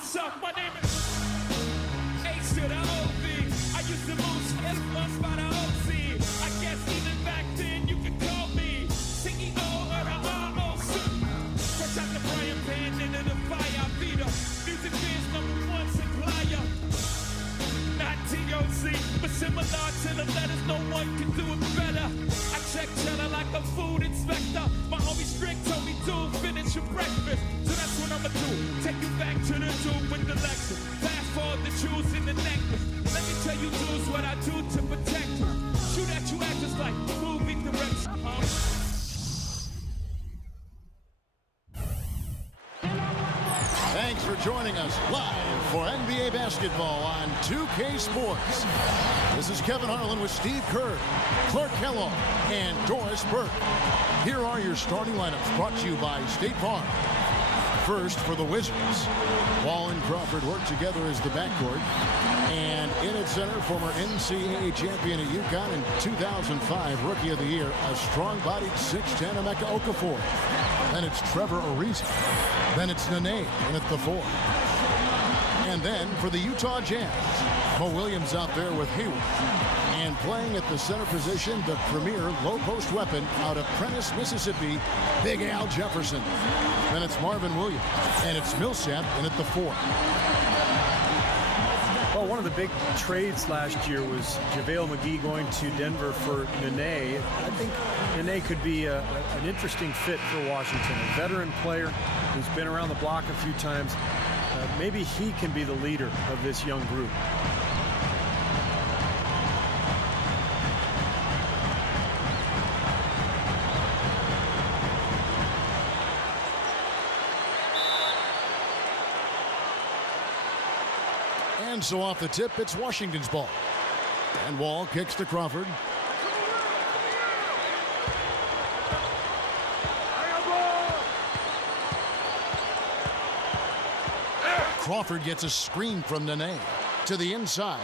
what's up? My name is Ace to the OV. I used to move skip once by the OC. I guess even back then you could call me CEO or the ROC. Fresh out the frying pan into the fire. I be the music biz #1 supplier. Not TOC, but similar to the letters, no one can do it better. I check cheddar like a food inspector. My homie Strick told me to finish your breakfast. So that's what I'ma do. Take you back to the tube with the Lexus. Fast forward the jewels in the necklace. Let me tell you dudes what I do to protect you. Shoot at you actors like movie direction. Thanks for joining us live for NBA basketball on 2K Sports. This is Kevin Harlan with Steve Kerr, Clark Kellogg, and Doris Burke. Here are your starting lineups brought to you by State Farm. First for the Wizards, Wall and Crawford work together as the backcourt. And in at center, former NCAA champion at UConn in 2005, Rookie of the Year, a strong-bodied 6'10" Emeka Okafor. Then it's Trevor Ariza. Then it's Nene in at the 4. And then for the Utah Jazz, Mo Williams out there with Hayward. And playing at the center position, the premier low-post weapon out of Prentice, Mississippi, Big Al Jefferson. Then it's Marvin Williams, and it's Millsap in at the 4. Well, one of the big trades last year was JaVale McGee going to Denver for Nene. I think Nene could be an interesting fit for Washington. A veteran player who's been around the block a few times. Maybe he can be the leader of this young group. And so off the tip, it's Washington's ball. And Wall kicks to Crawford. Crawford gets a screen from Nene. To the inside,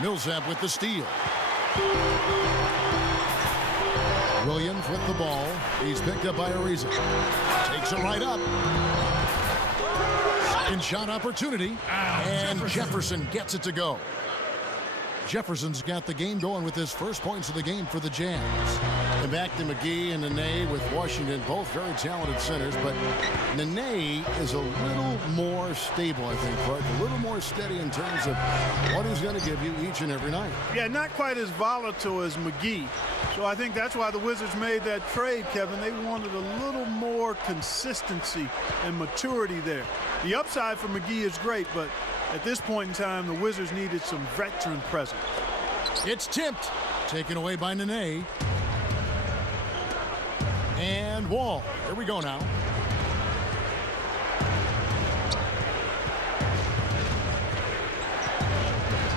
Millsap with the steal. Williams with the ball. He's picked up by Ariza. Takes it right up. Second shot opportunity. And Jefferson gets it to go. Jefferson's got the game going with his first points of the game for the Jazz. And back to McGee and Nene with Washington, both very talented centers, but Nene is a little more stable, I think, Clark. A little more steady in terms of what he's going to give you each and every night. Yeah, not quite as volatile as McGee. So I think that's why the Wizards made that trade, Kevin. They wanted a little more consistency and maturity there. The upside for McGee is great, but at this point in time, the Wizards needed some veteran presence. It's tipped. Taken away by Nene. And Wall. Here we go now.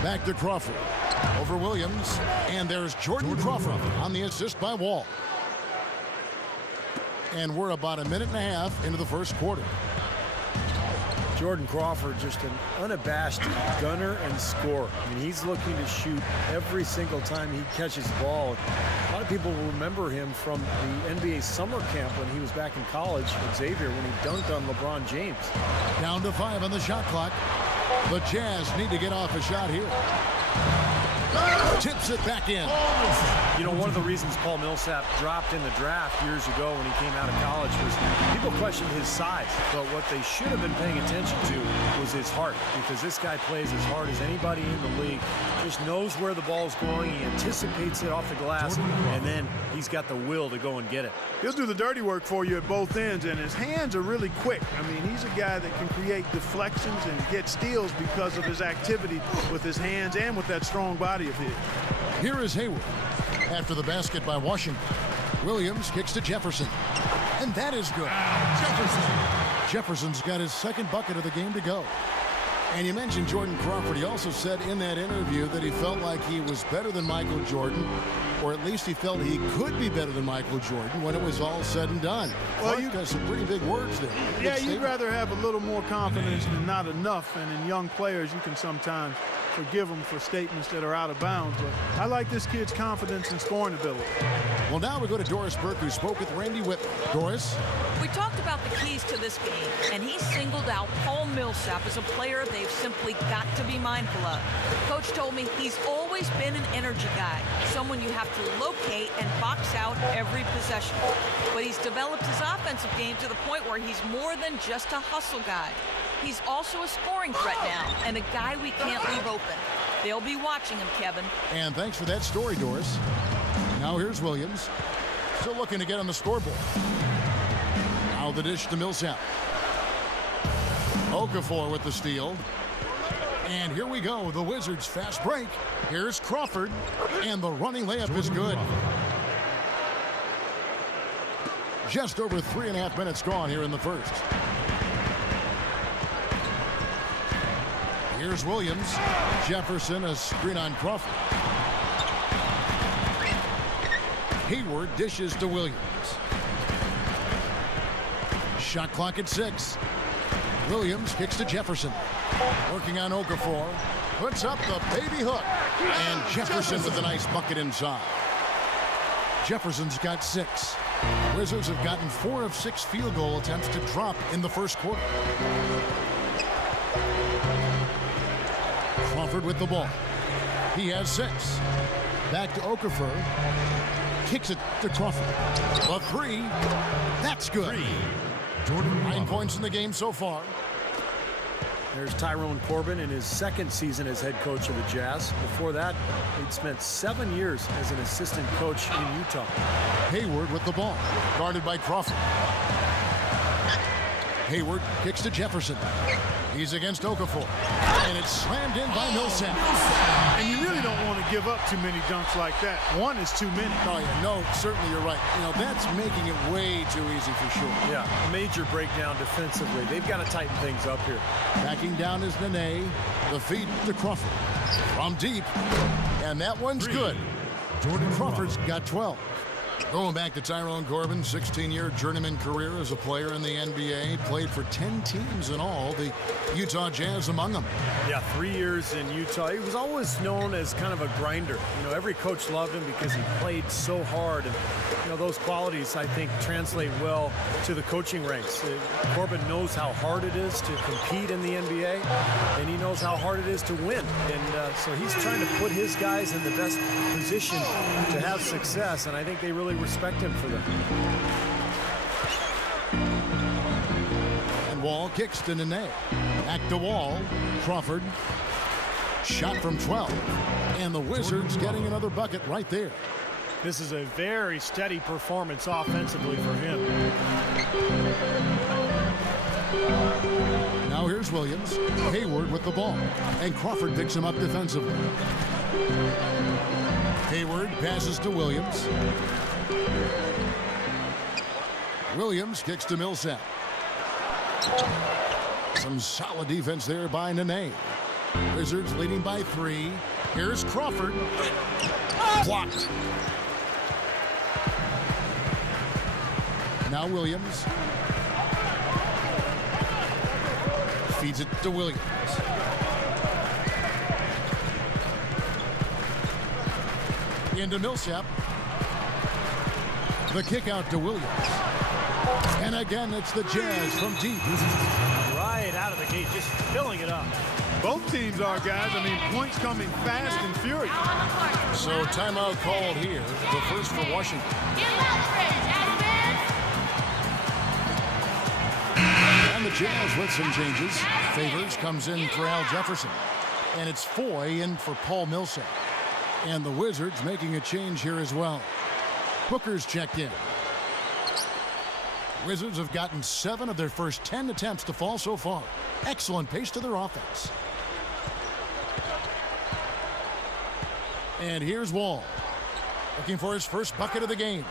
Back to Crawford. Over Williams. And there's Jordan Crawford on the assist by Wall. And we're about a minute and a half into the first quarter. Jordan Crawford, just an unabashed gunner and scorer. I mean, he's looking to shoot every single time he catches the ball. A lot of people will remember him from the NBA summer camp when he was back in college at Xavier when he dunked on LeBron James. Down to 5 on the shot clock. The Jazz need to get off a shot here. Tips it back in. You know, one of the reasons Paul Millsap dropped in the draft years ago when he came out of college was people questioned his size, but what they should have been paying attention to was his heart, because this guy plays as hard as anybody in the league. Just knows where the ball's going, he anticipates it off the glass, and then he's got the will to go and get it. He'll do the dirty work for you at both ends, and his hands are really quick. I mean, he's a guy that can create deflections and get steals because of his activity with his hands and with that strong body of his. Here is Hayward. After the basket by Washington, Williams kicks to Jefferson. And that is good. Jefferson's got his second bucket of the game to go. And you mentioned Jordan Crawford. He also said in that interview that he felt like he was better than Michael Jordan, or at least he felt he could be better than Michael Jordan when it was all said and done. Well, you got some pretty big words there. Yeah, you'd rather have a little more confidence than not enough. And in young players, you can sometimes forgive them for statements that are out of bounds. But I like this kid's confidence and scoring ability. Well, now we go to Doris Burke, who spoke with Randy Whitman. Doris? We talked about the keys to this game, and he singled out Paul Millsap is a player they've simply got to be mindful of. Coach told me he's always been an energy guy, someone you have to locate and box out every possession. But he's developed his offensive game to the point where he's more than just a hustle guy. He's also a scoring threat now, and a guy we can't leave open. They'll be watching him, Kevin. And thanks for that story, Doris. Now here's Williams. Still looking to get on the scoreboard. Now the dish to Millsap. Okafor with the steal. And here we go, the Wizards fast break. Here's Crawford, and the running layup is good. Just over 3.5 minutes gone here in the first. Here's Williams. Jefferson, a screen on Crawford. Hayward dishes to Williams. Shot clock at 6. Williams kicks to Jefferson. Working on Okafor. Puts up the baby hook. And Jefferson with a nice bucket inside. Jefferson's got 6. Wizards have gotten 4 of 6 field goal attempts to drop in the first quarter. Crawford with the ball. He has 6. Back to Okafor. Kicks it to Crawford. A 3. That's good. 9 points in the game so far. There's Tyrone Corbin in his second season as head coach of the Jazz. Before that, he'd spent 7 years as an assistant coach in Utah. Hayward with the ball. Guarded by Crawford. Hayward kicks to Jefferson. He's against Okafor. And it's slammed in by Millsap. And you really don't want to give up too many dunks like that. One is too many. Oh, yeah, no, certainly you're right. You know, that's making it way too easy for sure. Yeah, major breakdown defensively. They've got to tighten things up here. Backing down is Nene. The feed to Crawford. From deep. And that one's good. Crawford's got 12. Going back to Tyrone Corbin, 16-year journeyman career as a player in the NBA. Played for 10 teams in all, the Utah Jazz among them. Yeah, 3 years in Utah. He was always known as kind of a grinder. You know, every coach loved him because he played so hard. And, you know, those qualities, I think, translate well to the coaching ranks. Corbin knows how hard it is to compete in the NBA, and he knows how hard it is to win. And so he's trying to put his guys in the best position to have success, and I think they really respect him for that. And Wall kicks to Nene. Back to Wall. Crawford. Shot from 12. And the Wizards getting another bucket right there. This is a very steady performance offensively for him. Now here's Williams. Hayward with the ball. And Crawford picks him up defensively. Hayward passes to Williams. Williams kicks to Millsap. Some solid defense there by Nene. Wizards leading by 3. Here's Crawford. Blocked. Now Williams. Feeds it to Williams. Into Millsap. The kick out to Williams. And again, it's the Jazz from deep. Right out of the gate, just filling it up. Both teams are, guys. I mean, points coming fast and furious. So timeout called here. The first for Washington. And the Jazz with some changes. Favors comes in for Al Jefferson. And it's Foy in for Paul Millsap. And the Wizards making a change here as well. Booker's checked in. Wizards have gotten 7 of their first 10 attempts to fall so far. Excellent pace to their offense. And here's Wall. Looking for his first bucket of the game.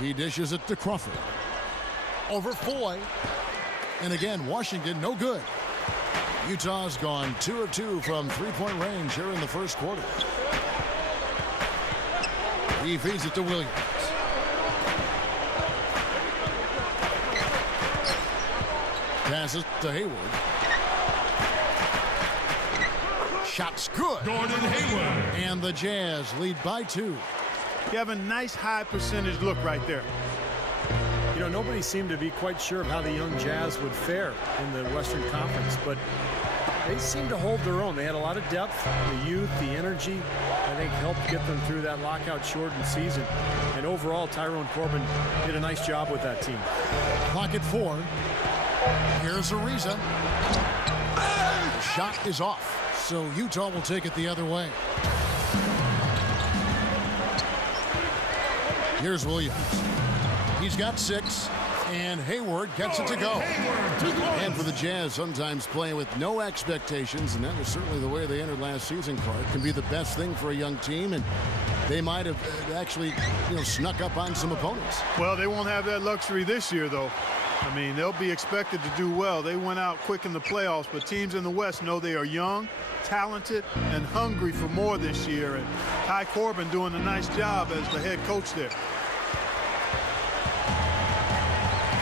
He dishes it to Crawford. Over Foy. And again, Washington no good. Utah's gone 2 of 2 from three-point range here in the first quarter. He feeds it to Williams. Passes to Hayward. Shot's good. Gordon Hayward. And the Jazz lead by 2. You have a nice high percentage look right there. You know, nobody seemed to be quite sure of how the young Jazz would fare in the Western Conference, but they seemed to hold their own. They had a lot of depth, the youth, the energy, I think helped get them through that lockout-shortened season. And overall, Tyrone Corbin did a nice job with that team. Clock at 4. Here's Ariza. The shot is off, so Utah will take it the other way. Here's Williams. He's got 6, and Hayward gets it to go. And for the Jazz, sometimes playing with no expectations, and that was certainly the way they entered last season, Clark, can be the best thing for a young team, and they might have actually, snuck up on some opponents. Well, they won't have that luxury this year, though. I mean, they'll be expected to do well. They went out quick in the playoffs, but teams in the West know they are young, talented, and hungry for more this year. And Ty Corbin doing a nice job as the head coach there.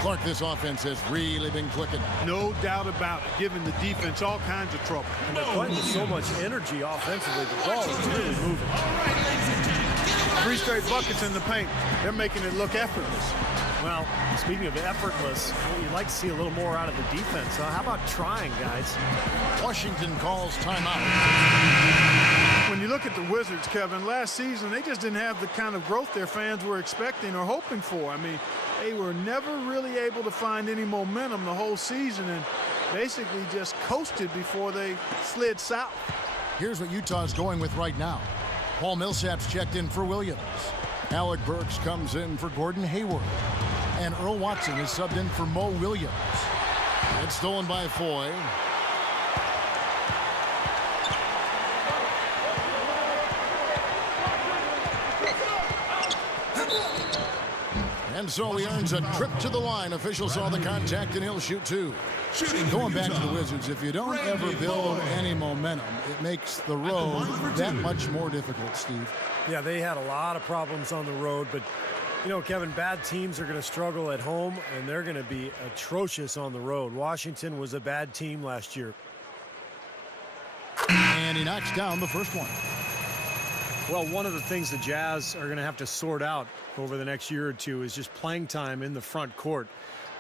Clark, this offense has really been clicking. No doubt about it, giving the defense all kinds of trouble. And they're playing with so much energy offensively. The ball is really moving. 3 straight buckets in the paint. They're making it look effortless. Well, speaking of effortless, you'd like to see a little more out of the defense. How about trying, guys? Washington calls timeout. When you look at the Wizards, Kevin, last season, they just didn't have the kind of growth their fans were expecting or hoping for. I mean, they were never really able to find any momentum the whole season and basically just coasted before they slid south. Here's what Utah's going with right now. Paul Millsap's checked in for Williams. Alec Burks comes in for Gordon Hayward. And Earl Watson is subbed in for Mo Williams. It's stolen by Foy. And so he earns a trip to the line. Officials saw the contact, and he'll shoot 2. Going back to the Wizards, if you don't ever build any momentum, it makes the road that much more difficult, Steve. Yeah, they had a lot of problems on the road, but, Kevin, bad teams are going to struggle at home, and they're going to be atrocious on the road. Washington was a bad team last year. And he knocks down the first one. Well, one of the things the Jazz are going to have to sort out over the next year or two is just playing time in the front court.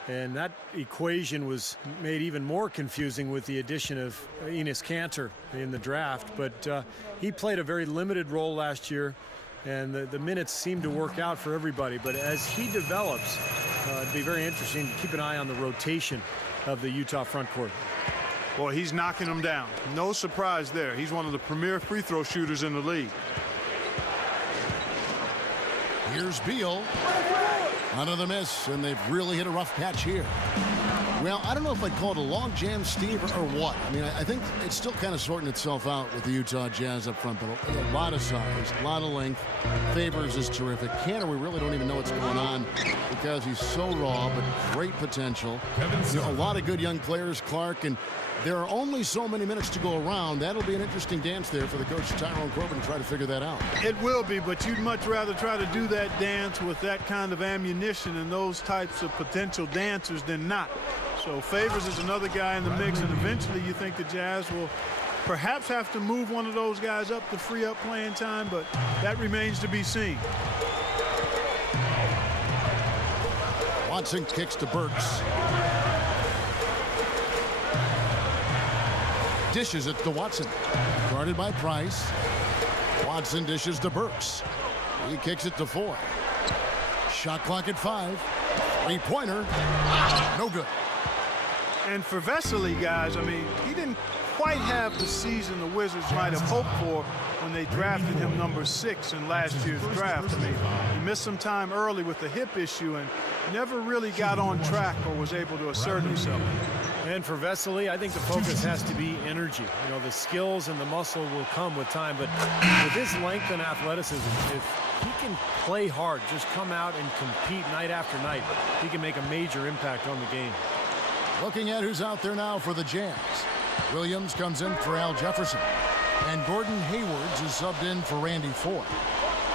And that equation was made even more confusing with the addition of Enes Kanter in the draft. But he played a very limited role last year, and the minutes seemed to work out for everybody. But as he develops, it'd be very interesting to keep an eye on the rotation of the Utah front court. Boy, he's knocking them down. No surprise there. He's one of the premier free throw shooters in the league. Here's Beal. Another miss, and they've really hit a rough patch here. Well, I don't know if I'd call it a log jam, Steve, or what. I mean, I think it's still kind of sorting itself out with the Utah Jazz up front, but a lot of size, a lot of length. Favors is terrific. Kanter, we really don't even know what's going on because he's so raw, but great potential. A lot of good young players, Clark, and there are only so many minutes to go around. That'll be an interesting dance there for the coach, Tyrone Corbin, to try to figure that out. It will be, but you'd much rather try to do that dance with that kind of ammunition and those types of potential dancers than not. So Favors is another guy in the mix, and eventually you think the Jazz will perhaps have to move one of those guys up to free up playing time, but that remains to be seen. Watson kicks to Burks. Dishes it to Watson. Guarded by Price. Watson dishes to Burks. He kicks it to Foy. Shot clock at 5. Three-pointer. No good. And for Vesely, guys, I mean, he didn't quite have the season the Wizards might have hoped for when they drafted him number 6 in last year's draft. I mean, he missed some time early with the hip issue and never really got on track or was able to assert himself. And for Vesely, I think the focus has to be energy. The skills and the muscle will come with time, but with his length and athleticism, if he can play hard, just come out and compete night after night, he can make a major impact on the game. Looking at who's out there now for the Jazz. Williams comes in for Al Jefferson. And Gordon Haywards is subbed in for Randy Foy.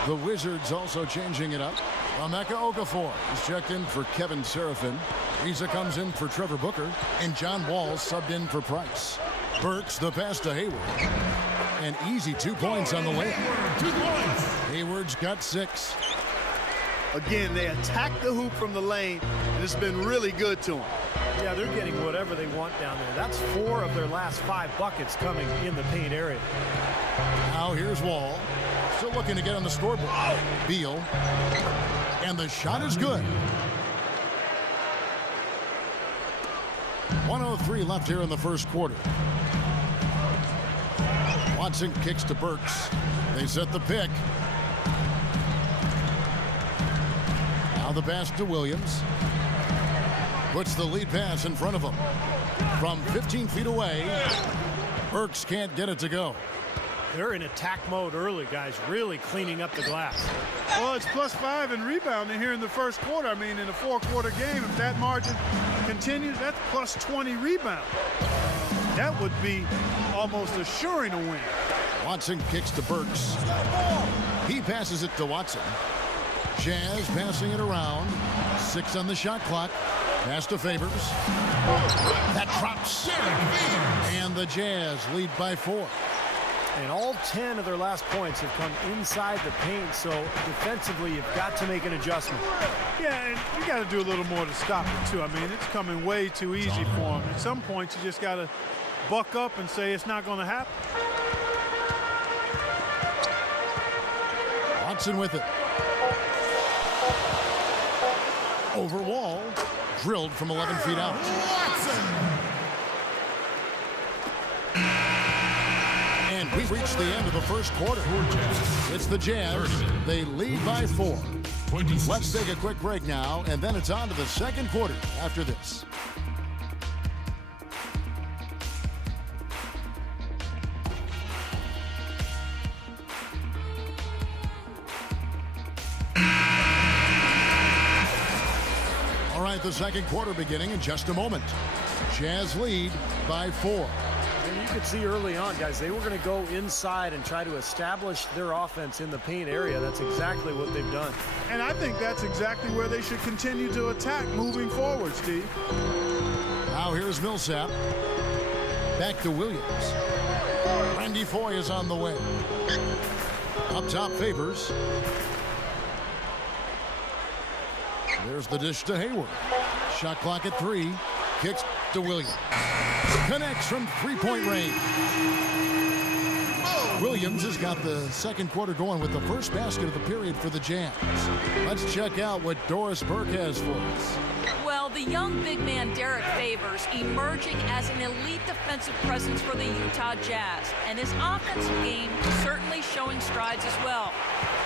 The Wizards also changing it up. Emeka Okafor is checked in for Kevin Seraphin. Ariza comes in for Trevor Booker. And John Wall subbed in for Price. Burks the pass to Hayward. And easy 2 points on the layup. Hayward's got 6. Again, they attack the hoop from the lane, and it's been really good to them. Yeah, they're getting whatever they want down there. That's 4 of their last 5 buckets coming in the paint area. Now here's Wall. Still looking to get on the scoreboard. Beal. And the shot is good. 1:03 left here in the first quarter. Watson kicks to Burks. They set the pick. Now the pass to Williams. Puts the lead pass in front of him. From 15 feet away, Burks can't get it to go. They're in attack mode early, guys, really cleaning up the glass. Well, it's +5 in rebounding here in the first quarter. I mean, in a 4-quarter game, if that margin continues, that's +20 rebounds. That would be almost assuring a win. Watson kicks to Burks. He passes it to Watson. Jazz passing it around. 6 on the shot clock. Pass to Favors. That drops. And the Jazz lead by 4. And all 10 of their last points have come inside the paint, so defensively you've got to make an adjustment. Yeah, and you got to do a little more to stop it, too. I mean, it's coming way too easy for them. At some point, you just got to buck up and say it's not going to happen. Watson with it. Over Wall. Drilled from 11 feet out. And we've reached the end of the first quarter. It's the Jazz. They lead by 4. Let's take a quick break now, and then it's on to the second quarter after this. All right, the second quarter beginning in just a moment. Jazz lead by 4. And you could see early on, guys, they were going to go inside and try to establish their offense in the paint area. That's exactly what they've done. And I think that's exactly where they should continue to attack moving forward, Steve. Now here's Millsap. Back to Williams. Randy Foye is on the way. Up top, Favors. There's the dish to Hayward. Shot clock at 3. Kicks to Williams. Connects from three-point range. Williams has got the second quarter going with the first basket of the period for the Jazz. Let's check out what Doris Burke has for us. Well, the young big man Derek Favors emerging as an elite defensive presence for the Utah Jazz, and his offensive game certainly showing strides as well.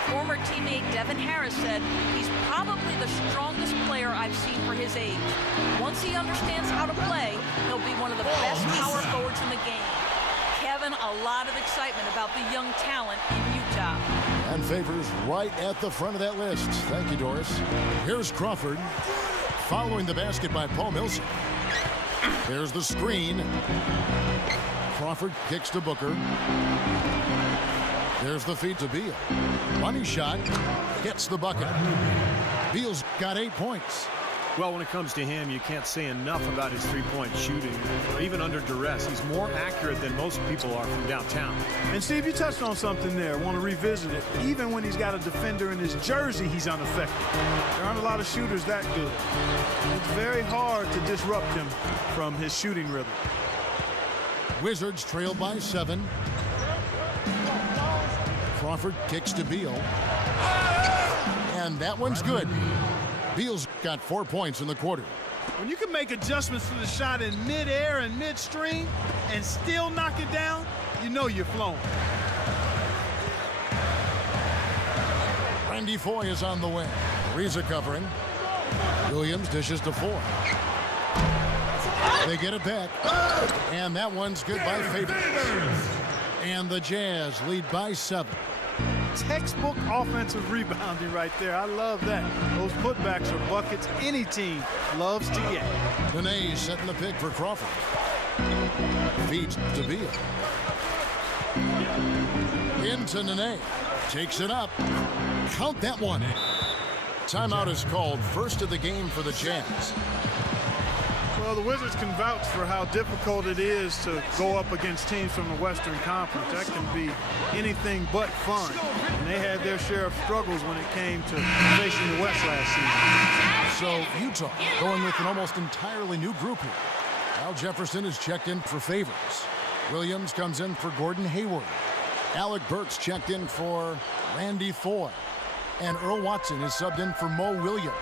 Former teammate Devin Harris said he's probably the strongest player I've seen for his age. Once he understands how to play, he'll be one of the best power forwards in the game. Kevin, a lot of excitement about the young talent in Utah. And Favors right at the front of that list. Thank you, Doris. Here's Crawford. Following the basket by Paul Millsap. There's the screen. Crawford kicks to Booker. There's the feed to Beal. Money shot. Gets the bucket. Beal's got 8 points. Well, when it comes to him, you can't say enough about his three-point shooting. Even under duress, he's more accurate than most people are from downtown. And Steve, you touched on something there. I want to revisit it. Even when he's got a defender in his jersey, he's unaffected. There aren't a lot of shooters that good. It's very hard to disrupt him from his shooting rhythm. Wizards trail by 7. Crawford kicks to Beal. And that one's good. Beal's got 4 points in the quarter. When you can make adjustments to the shot in midair and midstream and still knock it down, you know you're flowing. Randy Foye is on the way. Reza covering. Williams dishes to Foye. They get it back. And that one's good by Favors. And the Jazz lead by 7. Textbook offensive rebounding right there. I love that. Those putbacks are buckets any team loves to get. Nene setting the pick for Crawford. Feeds to Beal. Into Nene. Takes it up. Count that one. Timeout is called. First of the game for the Jazz. Well, the Wizards can vouch for how difficult it is to go up against teams from the Western Conference. That can be anything but fun. And they had their share of struggles when it came to facing the West last season. So Utah going with an almost entirely new group here. Al Jefferson is checked in for Favors. Williams comes in for Gordon Hayward. Alec Burks checked in for Randy Foye. And Earl Watson is subbed in for Mo Williams.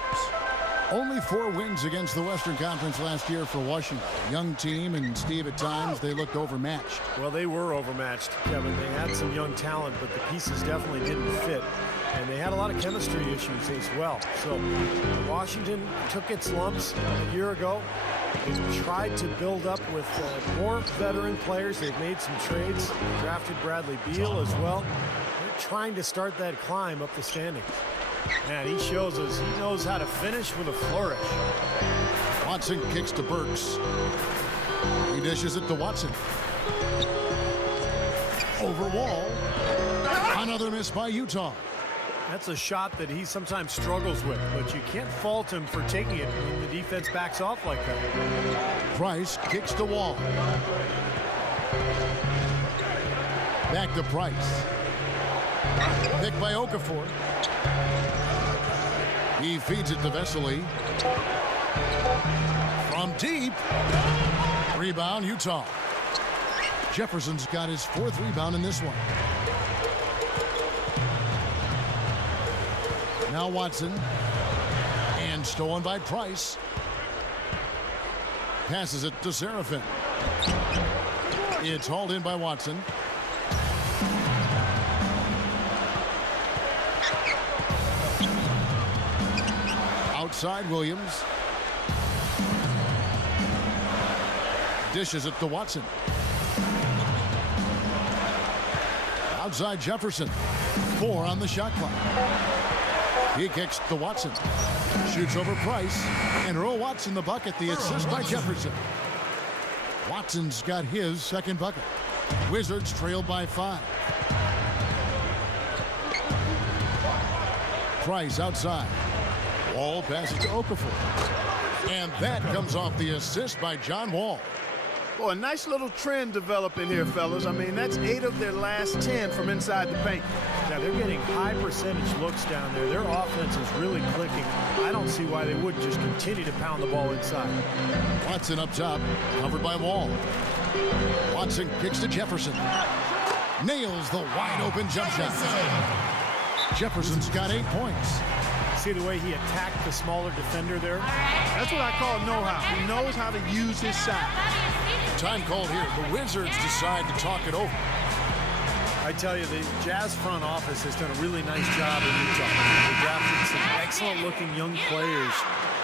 Only 4 wins against the Western Conference last year for Washington. Young team, and Steve, at times they looked overmatched. Well, they were overmatched, Kevin. They had some young talent, but the pieces definitely didn't fit. And they had a lot of chemistry issues as well. So Washington took its lumps a year ago. They've tried to build up with more veteran players. They've made some trades. They drafted Bradley Beal as well. They're trying to start that climb up the standings. Man, he shows us he knows how to finish with a flourish. Watson kicks to Burks. He dishes it to Watson. Over Wall. Another miss by Utah. That's a shot that he sometimes struggles with, but you can't fault him for taking it when the defense backs off like that. Price kicks to Wall. Back to Price. Picked by Okafor. He feeds it to Vesely. From deep. Rebound, Utah. Jefferson's got his 4th rebound in this one. Now Watson. And stolen by Price. Passes it to Serafin. It's hauled in by Watson. Outside Williams. Dishes it to Watson. Outside Jefferson. 4 on the shot clock. He kicks to Watson. Shoots over Price. And Earl Watson the bucket. The assist by Jefferson. Watson's got his 2nd bucket. Wizards trailed by 5. Price outside. Wall passes to Okafor. And that comes off the assist by John Wall. Boy, a nice little trend developing here, fellas. I mean, that's 8 of their last 10 from inside the paint. Yeah, they're getting high percentage looks down there. Their offense is really clicking. I don't see why they wouldn't just continue to pound the ball inside. Watson up top, covered by Wall. Watson kicks to Jefferson. Nails the wide open jump shot. Jefferson's got 8 points. See the way he attacked the smaller defender there? That's what I call know-how. He knows how to use his size. Time called here. The Wizards decide to talk it over. I tell you, the Jazz front office has done a really nice job in Utah. They drafted some excellent-looking young players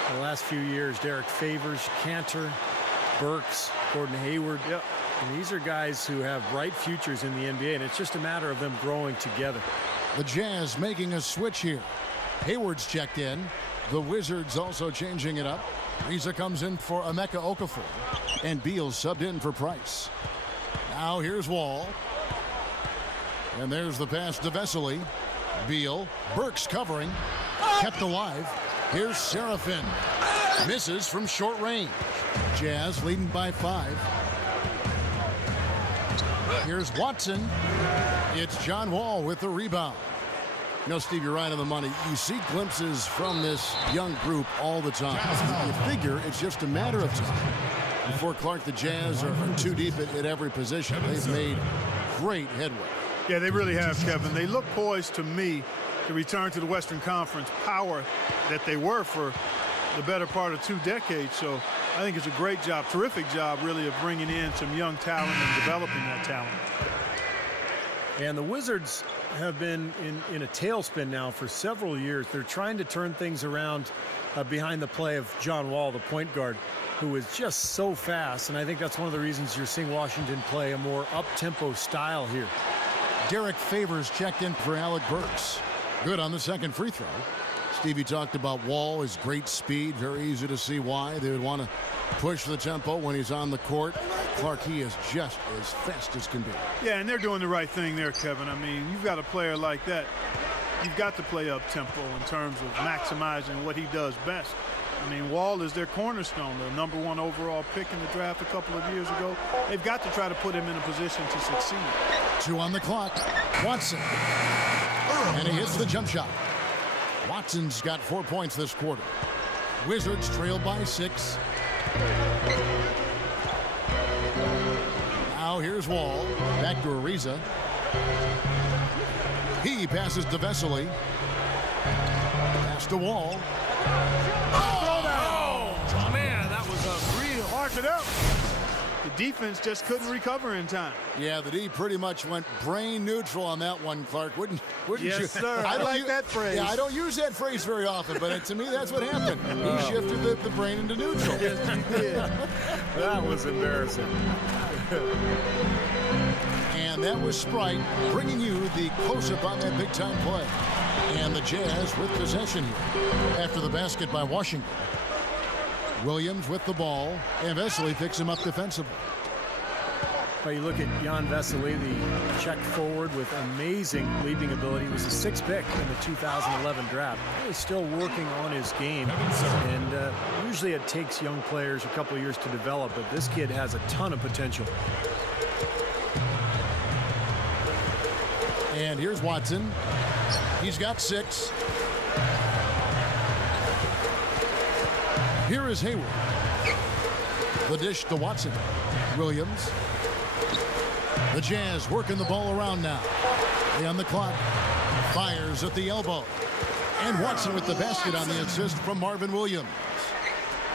in the last few years. Derek Favors, Cantor, Burks, Gordon Hayward. Yep. And these are guys who have bright futures in the NBA, and it's just a matter of them growing together. The Jazz making a switch here. Hayward's checked in. The Wizards also changing it up. Riza comes in for Emeka Okafor. And Beal subbed in for Price. Now here's Wall. And there's the pass to Vesely. Beal. Burks covering. Kept alive. Here's Serafin. Misses from short range. Jazz leading by 5. Here's Watson. It's John Wall with the rebound. You know, Steve, you're right on the money. You see glimpses from this young group all the time. You figure it's just a matter of time before Clark, the Jazz are too deep at every position. They've made great headway. Yeah, they really have, Kevin. They look poised to me to return to the Western Conference power that they were for the better part of 2 decades. So I think it's a great job, terrific job, really, of bringing in some young talent and developing that talent. And the Wizards have been in a tailspin now for several years. They're trying to turn things around behind the play of John Wall, the point guard, who is just so fast. And I think that's one of the reasons you're seeing Washington play a more up-tempo style here. Derek Favors checked in for Alec Burks. Good on the 2nd free throw. Stevie talked about Wall, his great speed. Very easy to see why they would want to push the tempo when he's on the court. Clark, he is just as fast as can be. Yeah, and they're doing the right thing there, Kevin. I mean, you've got a player like that. You've got to play up tempo in terms of maximizing what he does best. I mean, Wall is their cornerstone, the #1 overall pick in the draft a couple of years ago. They've got to try to put him in a position to succeed. 2 on the clock. Watson. And he hits the jump shot. Watson's got 4 points this quarter. Wizards trail by 6. Now here's Wall. Back to Ariza. He passes to Vesely. Pass to Wall. Oh, man, that was a real Mark it up. The defense just couldn't recover in time. Yeah, the D pretty much went brain neutral on that one, Clark. Wouldn't you? Yes, sir. I like that phrase. Yeah, I don't use that phrase very often, but to me, that's what happened. He shifted the brain into neutral. Yes, he did. That was embarrassing. And that was Sprite bringing you the close-up on that big-time play. And the Jazz with possession here after the basket by Washington. Williams with the ball, and Vesely picks him up defensively. Well, you look at Jan Vesely, the check forward with amazing leaping ability. He was the 6th pick in the 2011 draft. He's still working on his game, and usually it takes young players a couple of years to develop, but this kid has a ton of potential. And here's Watson. He's got 6. Here is Hayward. The dish to Watson. Williams. The Jazz working the ball around now. They on the clock. Fires at the elbow. And Watson with the basket on the assist from Marvin Williams.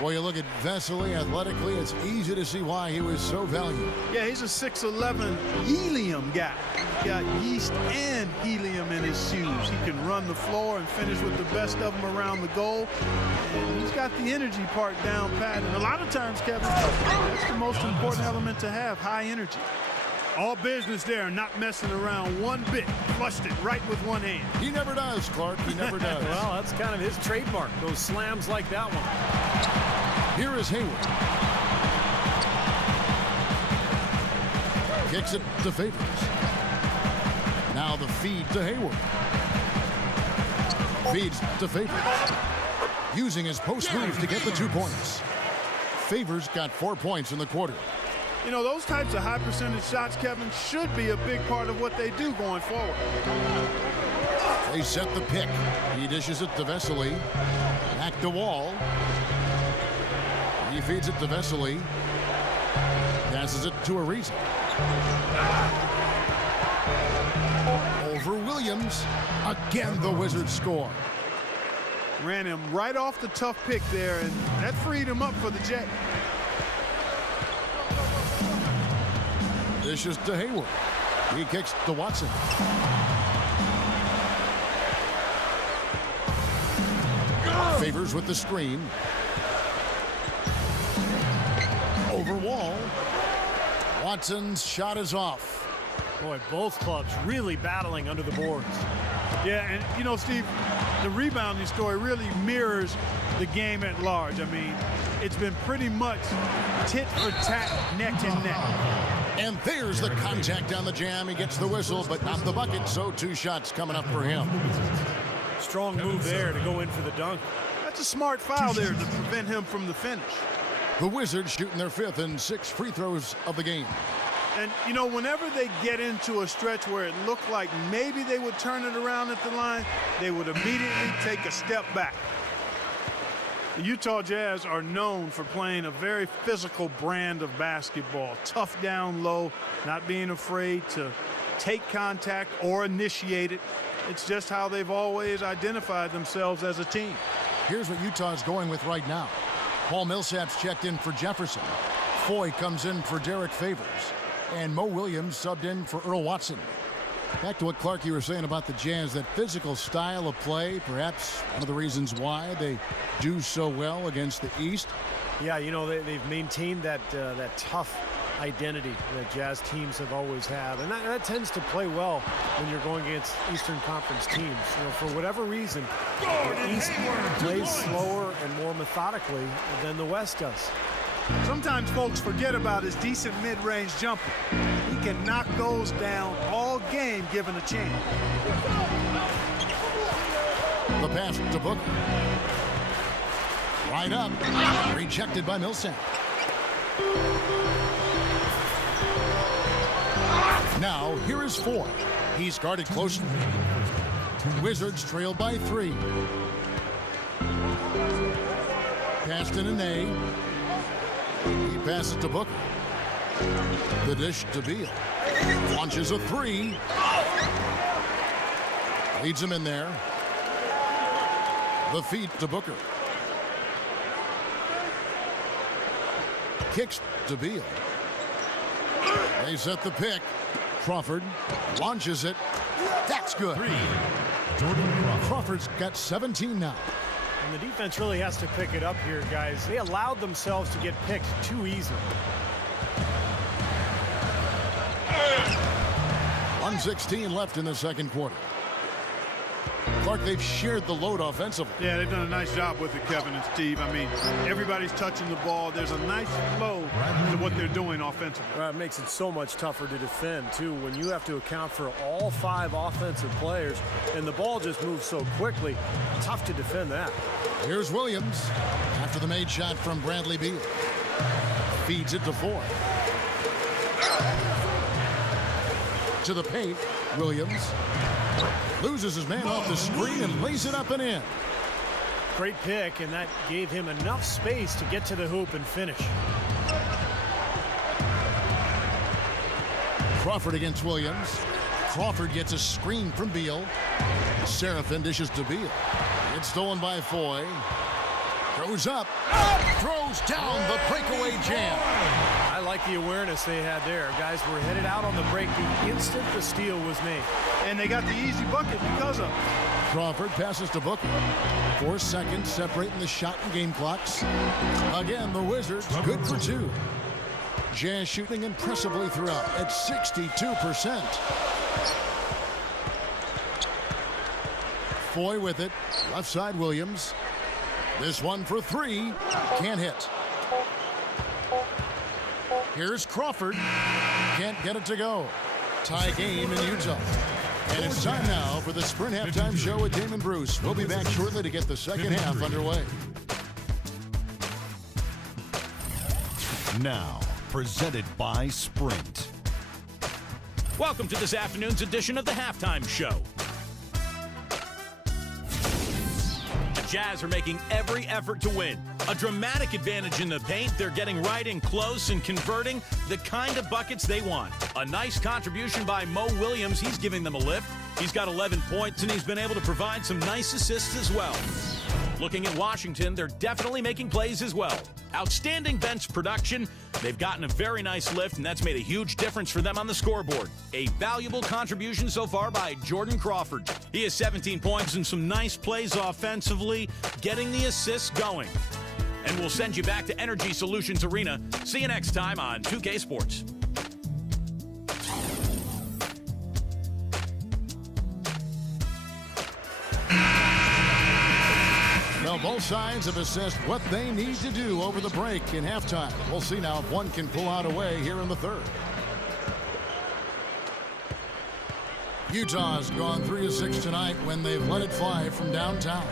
Well, you look at Vesely athletically, it's easy to see why he was so valued. Yeah, he's a 6'11" helium guy. He got yeast and helium in his shoes. He can run the floor and finish with the best of them around the goal. And he's got the energy part down pat. And a lot of times, Kevin, that's the most important element to have, high energy. All business there, not messing around one bit. Flushed it right with one hand. He never does, Clark. He never does. Well, that's kind of his trademark, those slams like that one. Here is Hayward. Kicks it to Favors. Now the feed to Hayward. Feeds to Favors. Using his post move to get the 2 points. Favors got 4 points in the quarter. You know, those types of high percentage shots, Kevin, should be a big part of what they do going forward. They set the pick. He dishes it to Vesely. Back to Wall. He feeds it to Vesely. Passes it to Ariza. Over Williams. Again, the Wizards score. Ran him right off the tough pick there, and that freed him up for the Jets. Dishes to Hayward. He kicks to Watson. Favors with the screen. Over Wall. Watson's shot is off. Boy, both clubs really battling under the boards. Yeah, and you know, Steve, the rebounding story really mirrors the game at large. I mean, it's been pretty much tit for tat, neck and neck. And there's the contact on the jam. He gets the whistle, but not the bucket, so 2 shots coming up for him. Strong move there to go in for the dunk. That's a smart foul there to prevent him from the finish. The Wizards shooting their 5th and 6th free throws of the game. And, you know, whenever they get into a stretch where it looked like maybe they would turn it around at the line, they would immediately take a step back. The Utah Jazz are known for playing a very physical brand of basketball. Tough down low, not being afraid to take contact or initiate it. It's just how they've always identified themselves as a team. Here's what Utah's going with right now. Paul Millsap's checked in for Jefferson. Foy comes in for Derek Favors. And Mo Williams subbed in for Earl Watson. Back to what, Clark, you were saying about the Jazz, that physical style of play, perhaps one of the reasons why they do so well against the East. Yeah, you know, they've maintained that tough identity that Jazz teams have always had. And that tends to play well when you're going against Eastern Conference teams. You know, for whatever reason, the East plays slower and more methodically than the West does. Sometimes folks forget about his decent mid-range jumper. He can knock those down all game given a chance. The pass to Booker. Right up. Rejected by Millsap. Now, here is Foy. He's guarded closely. Wizards trail by 3. Passed in an A. He passes to Booker. The dish to Beal. Launches a 3. Leads him in there. The feed to Booker. Kicks to Beal. They set the pick. Crawford launches it. That's good. Crawford's got 17 now. And the defense really has to pick it up here, guys. They allowed themselves to get picked too easily. 1:16 left in the second quarter. Clark, they've shared the load offensively. Yeah, they've done a nice job with it, Kevin and Steve. I mean, everybody's touching the ball. There's a nice flow to what they're doing offensively. It makes it so much tougher to defend, too, when you have to account for all 5 offensive players, and the ball just moves so quickly. Tough to defend that. Here's Williams after the made shot from Bradley Beal. Feeds it to Foy. To the paint, Williams loses his man off the screen and lays it up and in. Great pick, and that gave him enough space to get to the hoop and finish. Crawford against Williams. Crawford gets a screen from Beal. Seraphin dishes to Beal. It's stolen by Foy. Goes up. Throws down the breakaway jam. I like the awareness they had there. Guys were headed out on the break the instant the steal was made. And they got the easy bucket because of it. Crawford passes to Booker. 4 seconds separating the shot and game clocks. Again, the Wizards good for 2. Jazz shooting impressively throughout at 62%. Foy with it. Left side Williams. This one for 3. Can't hit. Here's Crawford. Can't get it to go. Tie game in Utah. And it's time now for the Sprint Halftime Show with Damon Bruce. We'll be back shortly to get the second half underway. Now, presented by Sprint. Welcome to this afternoon's edition of the Halftime Show. The Jazz are making every effort to win. A dramatic advantage in the paint. They're getting right in close and converting the kind of buckets they want. A nice contribution by Mo Williams. He's giving them a lift. He's got 11 points, and he's been able to provide some nice assists as well. Looking at Washington, they're definitely making plays as well. Outstanding bench production. They've gotten a very nice lift, and that's made a huge difference for them on the scoreboard. A valuable contribution so far by Jordan Crawford. He has 17 points and some nice plays offensively, getting the assists going. And we'll send you back to Energy Solutions Arena. See you next time on 2K Sports. Well, both sides have assessed what they need to do over the break in halftime. We'll see now if one can pull out away here in the third. Utah's gone 3 of 6 tonight when they've let it fly from downtown.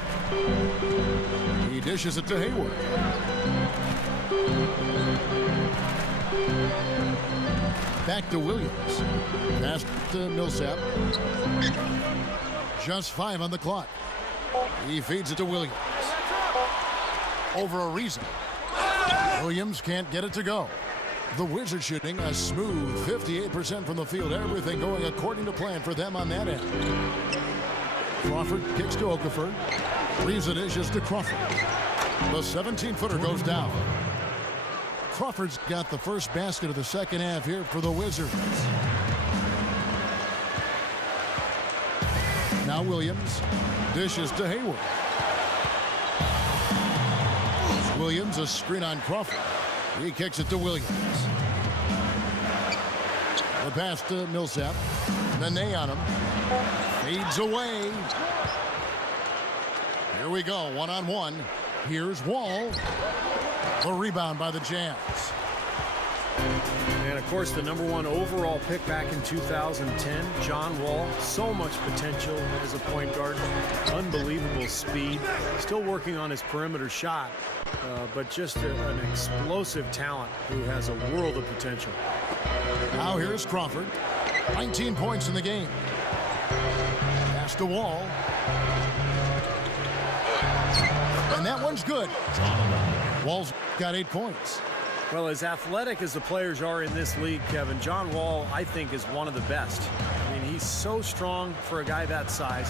He dishes it to Hayward. Back to Williams. Pass to Millsap. Just 5 on the clock. He feeds it to Williams. Over a reason. Williams can't get it to go. The Wizards shooting a smooth 58% from the field. Everything going according to plan for them on that end. Crawford kicks to Okafor. Leaves the dishes to Crawford. The 17-footer goes down. Crawford's got the first basket of the second half here for the Wizards. Now Williams dishes to Hayward. Williams, a screen on Crawford. He kicks it to Williams. The pass to Millsap. Nene on him. Fades away. Here we go, one-on-one. Here's Wall. The rebound by the Jazz. Yeah, And, of course, the #1 overall pick back in 2010, John Wall. So much potential as a point guard. Unbelievable speed. Still working on his perimeter shot, but just an explosive talent who has a world of potential. Now here's Crawford. 19 points in the game. Pass to Wall. And that one's good. Wall's got 8 points. Well, as athletic as the players are in this league, Kevin, John Wall, I think, is one of the best. I mean, he's so strong for a guy that size.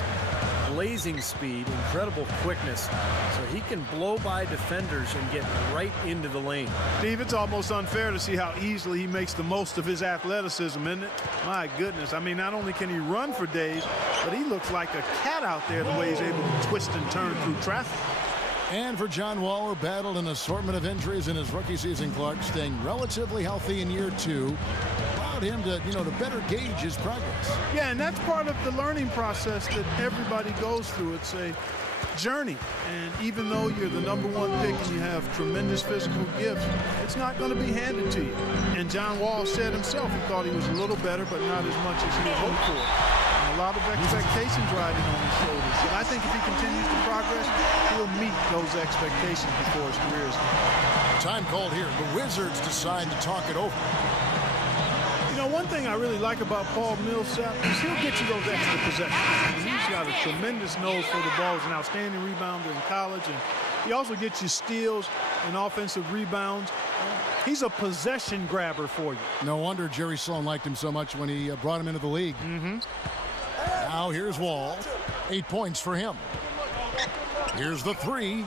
Blazing speed, incredible quickness. So he can blow by defenders and get right into the lane. Steve, it's almost unfair to see how easily he makes the most of his athleticism, isn't it? My goodness. I mean, not only can he run for days, but he looks like a cat out there the way he's able to twist and turn through traffic. And for John Wall, who battled an assortment of injuries in his rookie season, Clark, staying relatively healthy in year 2 allowed him to, to better gauge his progress. Yeah, and that's part of the learning process that everybody goes through. It's a journey, and even though you're the #1 pick and you have tremendous physical gifts, it's not going to be handed to you. And John Wall said himself he thought he was a little better, but not as much as he hoped for. A lot of expectations riding on his shoulders. And I think if he continues to progress, he'll meet those expectations before his career is done. Time called here. The Wizards decide to talk it over. One thing I really like about Paul Millsap is he'll get you those extra possessions. And he's got a tremendous nose for the ball. He's an outstanding rebounder in college. And he also gets you steals and offensive rebounds. He's a possession grabber for you. No wonder Jerry Sloan liked him so much when he brought him into the league. Now here's Wall. 8 points for him. Here's the 3.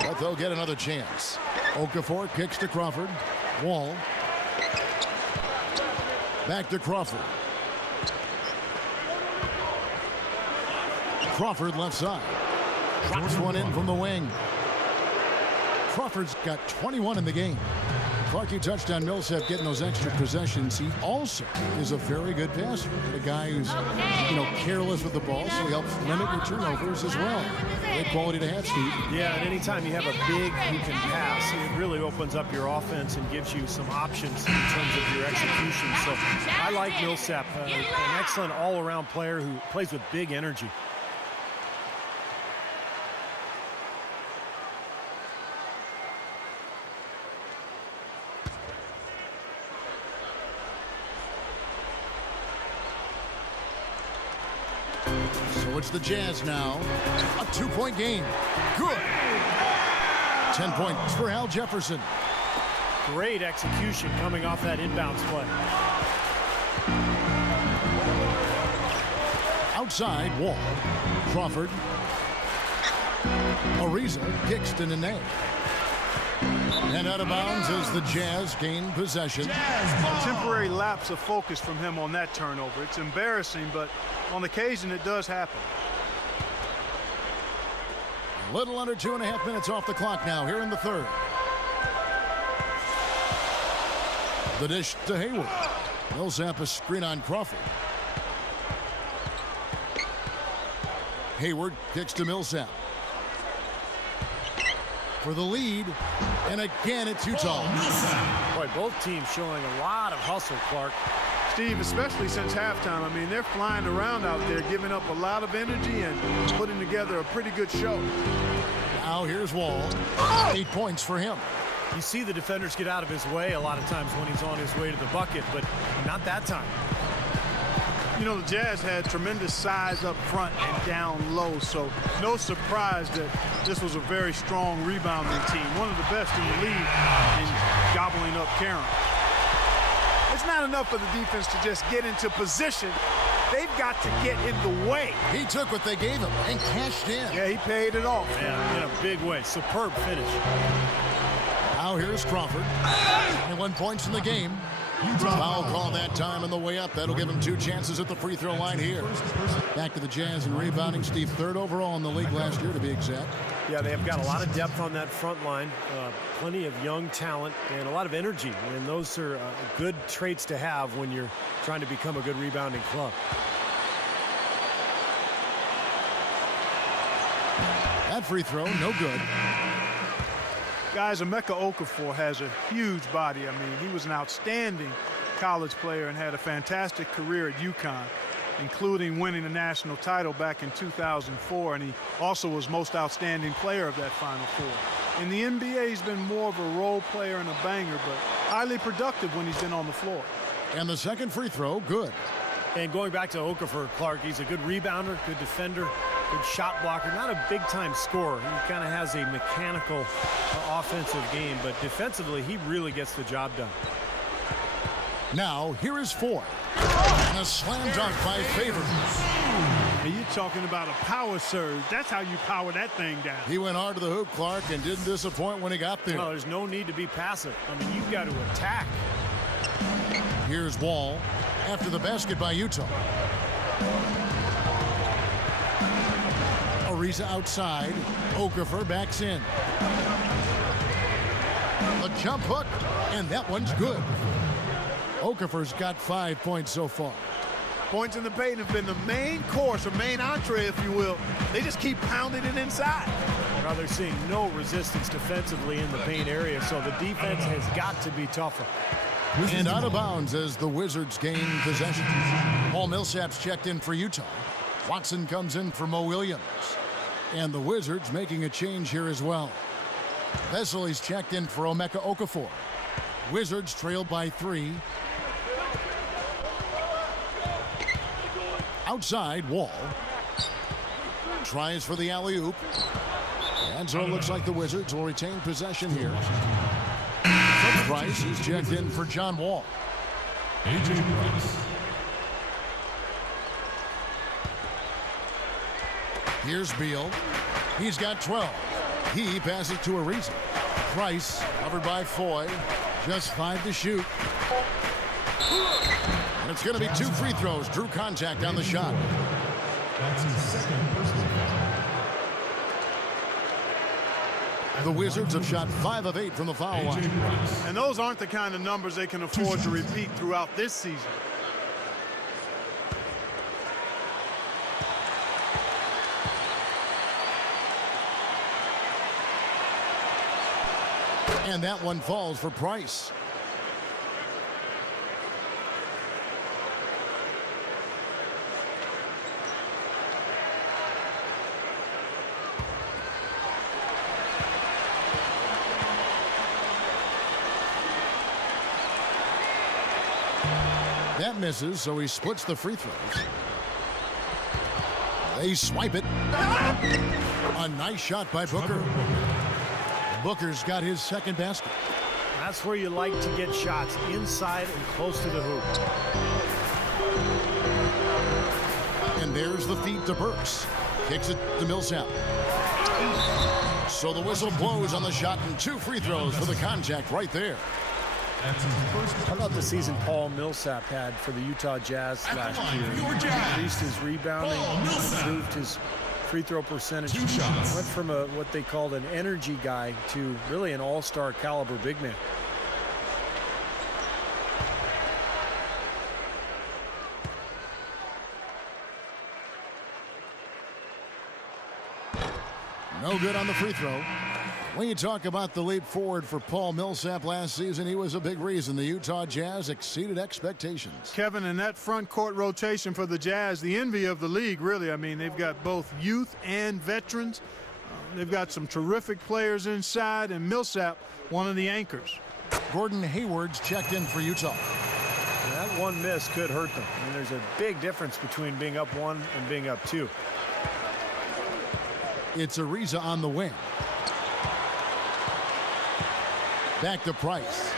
But they'll get another chance. Okafor kicks to Crawford. Wall. Back to Crawford. Crawford left side. Drops one in from the wing. Crawford's got 21 in the game. Clark, you touched on Millsap getting those extra possessions. He also is a very good passer. A guy who's, careless with the ball, so he helps limit your turnovers as well. Great quality to have, Steve. Yeah, and anytime you have a big who can pass, it really opens up your offense and gives you some options in terms of your execution. So I like Millsap, an excellent all-around player who plays with big energy. So it's the Jazz now. A 2-point game. Good. 10 points for Al Jefferson. Great execution coming off that inbounds play. Outside, Wall. Crawford. Ariza kicks to Nene. And out of bounds as the Jazz gain possession. A temporary lapse of focus from him on that turnover. It's embarrassing, but on occasion it does happen. A little under 2.5 minutes off the clock now here in the third. The dish to Hayward. Millsap a screen on Crawford. Hayward kicks to Millsap. For the lead, and again it's Utah. Boy, both teams showing a lot of hustle, Clark. Steve, especially since halftime, I mean, they're flying around out there, giving up a lot of energy and putting together a pretty good show. Now here's Wall. 8 points for him. You see the defenders get out of his way a lot of times when he's on his way to the bucket, but not that time. The Jazz had tremendous size up front and down low, so no surprise that this was a very strong rebounding team, one of the best in the league in gobbling up Karen. It's not enough for the defense to just get into position. They've got to get in the way. He took what they gave him and cashed in. Yeah, he paid it off. Yeah, in a big way. Superb finish. Now here's Crawford. 21 points in the game. Foul call that time on the way up. That'll give him 2 chances at the free throw line here. Back to the Jazz and rebounding. Steve, 3rd overall in the league last year, to be exact. Yeah, they have got a lot of depth on that front line. Plenty of young talent and a lot of energy. And those are good traits to have when you're trying to become a good rebounding club. That free throw, no good. Guys, Emeka Okafor has a huge body. I mean, he was an outstanding college player and had a fantastic career at UConn, including winning a national title back in 2004, and he also was most outstanding player of that Final Four. In the NBA, he's been more of a role player and a banger, but highly productive when he's been on the floor. And the second free throw, good. And going back to Okafor, Clark, he's a good rebounder, good defender, good shot blocker, not a big-time scorer. He kind of has a mechanical offensive game, but defensively, he really gets the job done. Now, here is Foy. And a slam dunk by Favors. And you're talking about a power surge. That's how you power that thing down. He went hard to the hoop, Clark, and didn't disappoint when he got there. Well, there's no need to be passive. I mean, you've got to attack. Here's Wall after the basket by Utah. Ariza outside. Okafor backs in. A jump hook, and that one's good. Okafor's got 5 points so far. Points in the paint have been the main course, or main entree, if you will. They just keep pounding it inside. Well, they're seeing no resistance defensively in the paint area, so the defense has got to be tougher. And out of bounds as the Wizards gain possession. Paul Millsap's checked in for Utah. Watson comes in for Mo Williams. And the Wizards making a change here as well. Vesely's checked in for Emeka Okafor. Wizards trail by 3. Outside, Wall. Tries for the alley-oop. And so it looks like the Wizards will retain possession here. Price is checked in for John Wall. A.J. Price. Here's Beal. He's got 12. He passes to Ariza. Price covered by Foy. Just 5 to shoot. And it's going to be 2 free throws. Drew contact on the shot. That's his second personal foul. The Wizards have shot 5 of 8 from the foul line. And those aren't the kind of numbers they can afford to repeat throughout this season. And that one falls for Price. That misses, so he splits the free throws. They swipe it. A nice shot by Booker. Booker's got his second basket. That's where you like to get shots, inside and close to the hoop. And there's the feed to Burks. Kicks it to Millsap. So the whistle blows on the shot and 2 free throws for the contact right there. How about the season Paul Millsap had for the Utah Jazz last year? He increased his rebounding, improved his free throw percentage. Went from what they called an energy guy to really an all-star caliber big man. No good on the free throw. When you talk about the leap forward for Paul Millsap last season, he was a big reason the Utah Jazz exceeded expectations. Kevin, in that front court rotation for the Jazz, the envy of the league, really. I mean, they've got both youth and veterans. They've got some terrific players inside, and Millsap, one of the anchors. Gordon Hayward's checked in for Utah. And that one miss could hurt them. I mean, there's a big difference between being up 1 and being up 2. It's Ariza on the wing. Back to Price.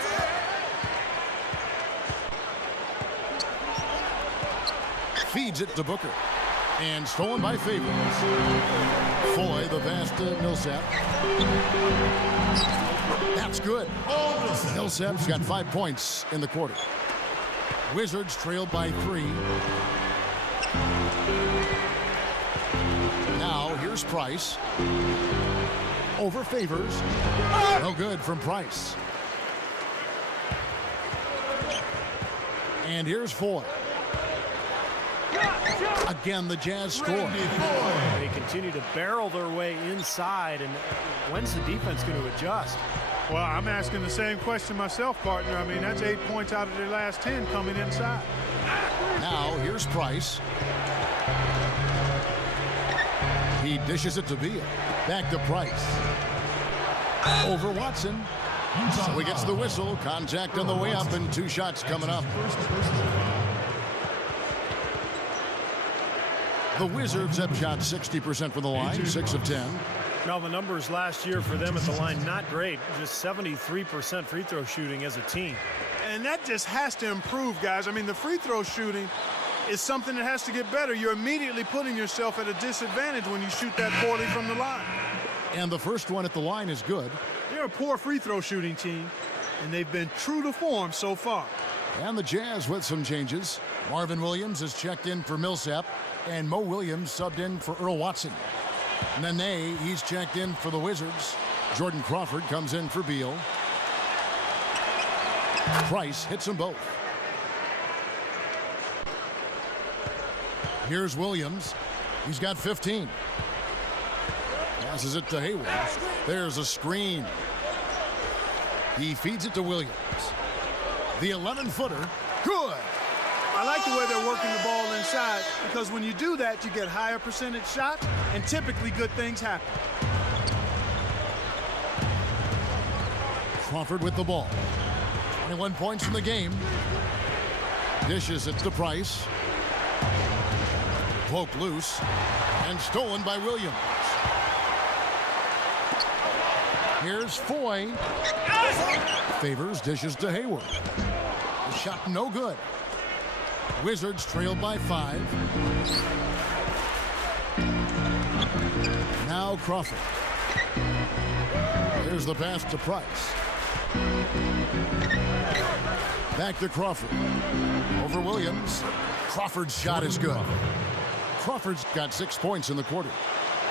Feeds it to Booker. And stolen by Favors. Foy, the pass to Millsap. That's good. Millsap's got 5 points in the quarter. Wizards trail by 3. Now here's Price. Over Favors. No good from Price. And here's Foy. Again, the Jazz score. They continue to barrel their way inside, and when's the defense going to adjust? Well, I'm asking the same question myself, partner. I mean, that's 8 points out of their last 10 coming inside. Now, here's Price. He dishes it to Beal. Back to Price. Over Watson. So he gets the whistle. Contact on the way up, and 2 shots coming up. The Wizards have shot 60% from the line, 6 of 10. Now, the numbers last year for them at the line, not great. Just 73% free throw shooting as a team. And that just has to improve, guys. I mean, the free throw shooting is something that has to get better. You're immediately putting yourself at a disadvantage when you shoot that poorly from the line. And the first one at the line is good. They're a poor free throw shooting team, and they've been true to form so far. And the Jazz with some changes. Marvin Williams is checked in for Millsap, and Mo Williams subbed in for Earl Watson. Nene, he's checked in for the Wizards. Jordan Crawford comes in for Beal. Price hits them both. Here's Williams. He's got 15. Passes it to Hayward. There's a screen. He feeds it to Williams. The 11-footer. Good. I like the way they're working the ball inside, because when you do that, you get higher percentage shots, and typically good things happen. Crawford with the ball. 21 points in the game. Dishes it to Price. Poked loose and stolen by Williams. Here's Foy. Favors dishes to Hayward. The shot no good. Wizards trailed by 5. Now Crawford. Here's the pass to Price. Back to Crawford. Over Williams. Crawford's shot is good. Crawford's got 6 points in the quarter.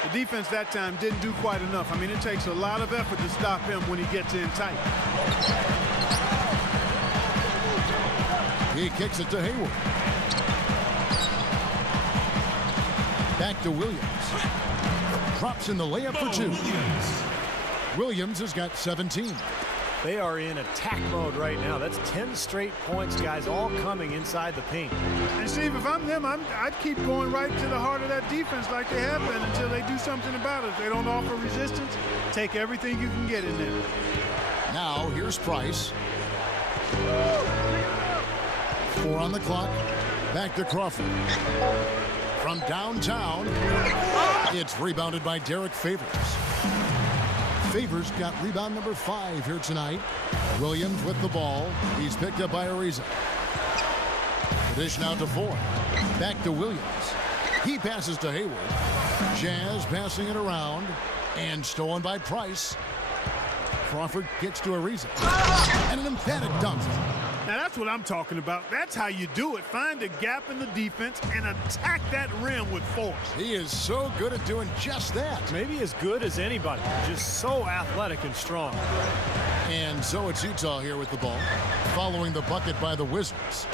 The defense that time didn't do quite enough. I mean, it takes a lot of effort to stop him when he gets in tight. He kicks it to Hayward. Back to Williams. Drops in the layup for 2. Williams has got 17. They are in attack mode right now. That's 10 straight points, guys, all coming inside the paint. And Steve, if I'm them, I'd keep going right to the heart of that defense like they have been until they do something about it. If they don't offer resistance, take everything you can get in there. Now here's Price. 4 on the clock. Back to Crawford. From downtown, it's rebounded by Derek Favors. Favors got rebound number 5 here tonight. Williams with the ball. He's picked up by Ariza. The dish now to Foy. Back to Williams. He passes to Hayward. Jazz passing it around. And stolen by Price. Crawford kicks to Ariza. And an emphatic dunk. Now that's what I'm talking about. That's how you do it. Find a gap in the defense and attack that rim with force. He is so good at doing just that. Maybe as good as anybody. Just so athletic and strong. And so it's Utah here with the ball, following the bucket by the Wizards.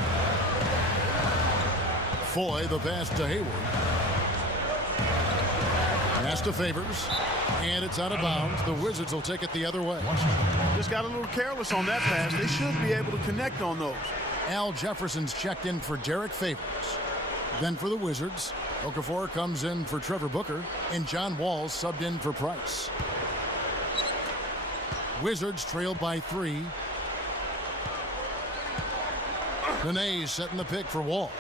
Foy, the pass to Hayward. Pass to Favors. And it's out of bounds. The Wizards will take it the other way. Just got a little careless on that pass. They should be able to connect on those. Al Jefferson's checked in for Derek Favors. Then for the Wizards, Okafor comes in for Trevor Booker, and John Wall subbed in for Price. Wizards trailed by 3. Nene setting the pick for Wall.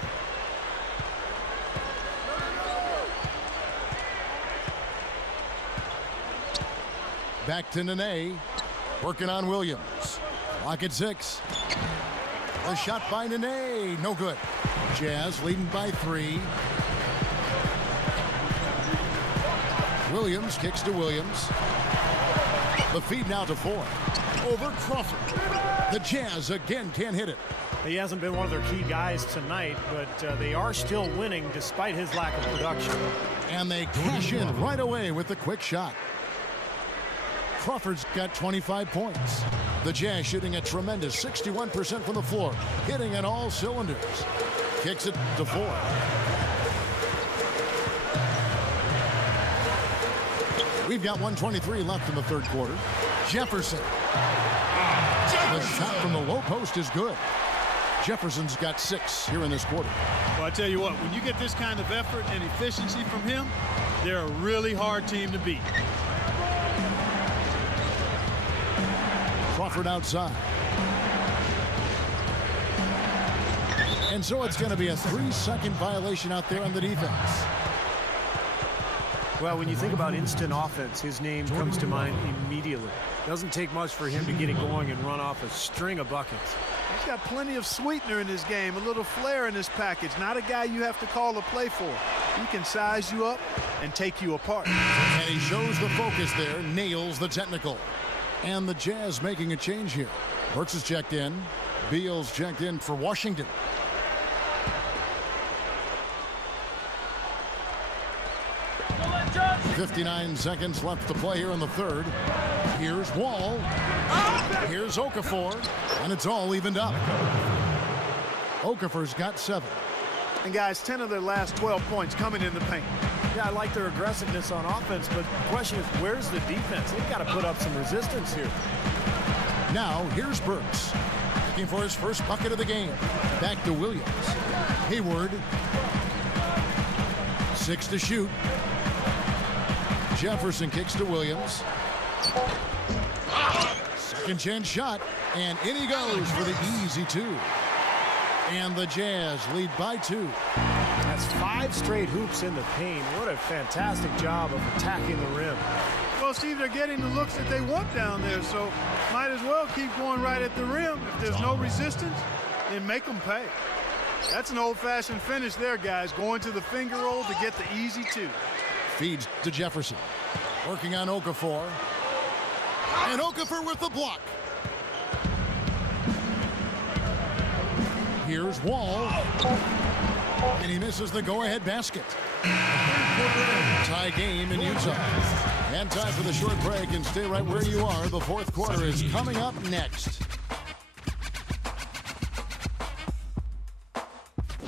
Back to Nene, working on Williams. Clock at 6. A shot by Nene, no good. Jazz leading by 3. Williams kicks to Williams. The feed now to Foy. Over Crawford. The Jazz again can't hit it. He hasn't been one of their key guys tonight, but they are still winning despite his lack of production. And they cash in right away with the quick shot. Crawford's got 25 points. The Jazz shooting a tremendous 61% from the floor, hitting on all cylinders. Kicks it to Ford. We've got 1:23 left in the third quarter. Jefferson. The shot from the low post is good. Jefferson's got 6 here in this quarter. Well, I tell you what, when you get this kind of effort and efficiency from him, they're a really hard team to beat. Crawford outside. And so it's going to be a 3-second violation out there on the defense. Well, when you think about instant offense, his name comes to mind immediately. Doesn't take much for him to get it going and run off a string of buckets. He's got plenty of sweetener in his game, a little flair in his package. Not a guy you have to call a play for. He can size you up and take you apart. And he shows the focus there, nails the technical. And the Jazz making a change here. Burks is checked in. Beal's checked in for Washington. .59 seconds left to play here in the third. Here's Wall. Here's Okafor. And it's all evened up. Okafor's got 7. And guys, 10 of their last 12 points coming in the paint. Yeah, I like their aggressiveness on offense, but the question is, where's the defense? They've got to put up some resistance here. Now, here's Burks. Looking for his first bucket of the game. Back to Williams. Hayward. 6 to shoot. Jefferson kicks to Williams. Second chance shot. And in he goes for the easy 2. And the Jazz lead by 2. That's 5 straight hoops in the paint. What a fantastic job of attacking the rim. Well, Steve, they're getting the looks that they want down there, so might as well keep going right at the rim. If there's no resistance, then make them pay. That's an old-fashioned finish there, guys. Going to the finger roll to get the easy 2. Feeds to Jefferson. Working on Okafor. And Okafor with the block. Here's Wall. And he misses the go-ahead basket. Tie game in Utah. And time for the short break, and stay right where you are. The fourth quarter is coming up next.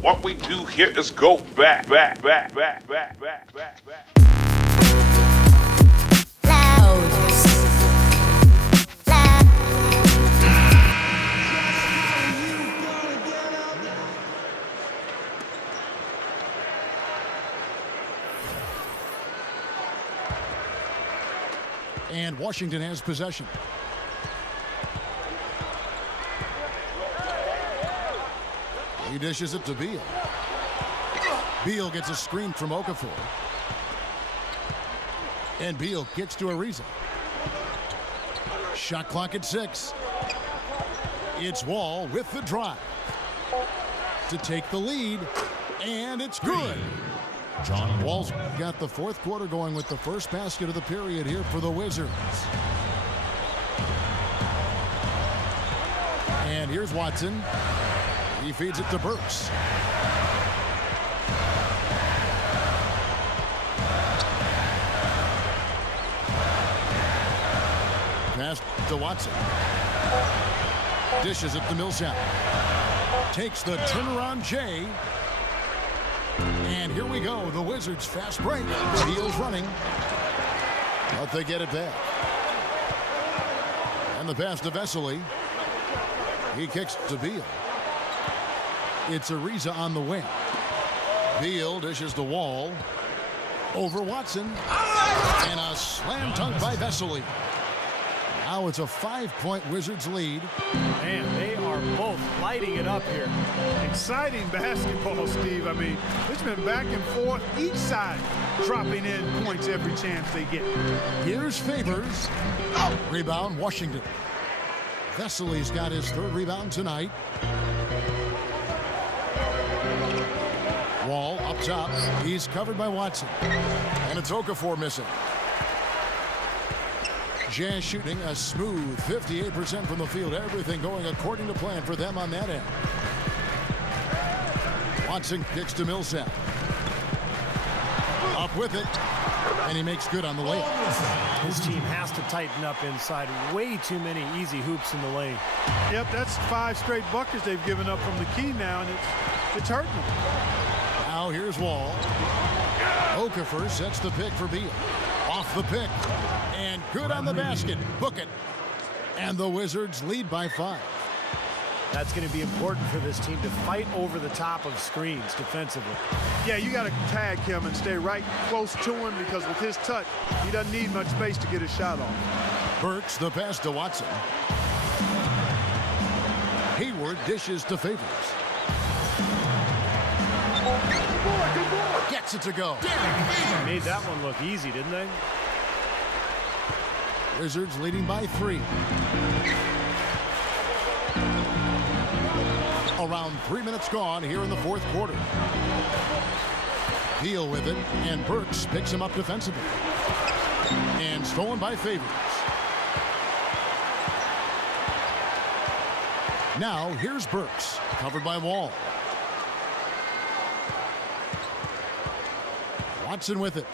What we do here is go back. And Washington has possession. He dishes it to Beal. Beal gets a screen from Okafor. And Beal gets to Ariza. Shot clock at 6. It's Wall with the drive to take the lead. And it's good. John Wall's got the fourth quarter going with the first basket of the period here for the Wizards. And here's Watson. He feeds it to Burks. Pass to Watson. Dishes it to Millsap. Takes the turnaround Jay. And here we go. The Wizards fast break. Beal's running. But they get it back. And the pass to Vesely. He kicks to Beal. It's Ariza on the wing. Beal dishes the Wall. Over Watson. And a slam dunk by Vesely. Now it's a 5-point Wizards lead. Man, they are both lighting it up here. Exciting basketball, Steve. I mean, it's been back and forth. Each side dropping in points every chance they get. Here's Favors. Rebound, Washington. Vesely's got his third rebound tonight. Wall up top. He's covered by Watson. And it's Okafor missing. Jazz shooting a smooth 58% from the field. Everything going according to plan for them on that end. Watson kicks to Millsap. Up with it. And he makes good on the layup. His team has to tighten up inside. Way too many easy hoops in the lane. Yep, that's 5 straight buckets they've given up from the key now, and It's hurting him. Now here's Wall. Okafor sets the pick for Beal. Off the pick. And good on the basket. Book it. And the Wizards lead by 5. That's going to be important for this team to fight over the top of screens defensively. Yeah, you got to tag him and stay right close to him because with his touch, he doesn't need much space to get his shot off. Burks the pass to Watson. Hayward dishes to Favors. Gets it to go. Made that one look easy, didn't they? Wizards leading by 3. Around 3 minutes gone here in the 4th quarter. Beal with it, and Burks picks him up defensively. And stolen by Favors. Now here's Burks, covered by Wall. Watson with it.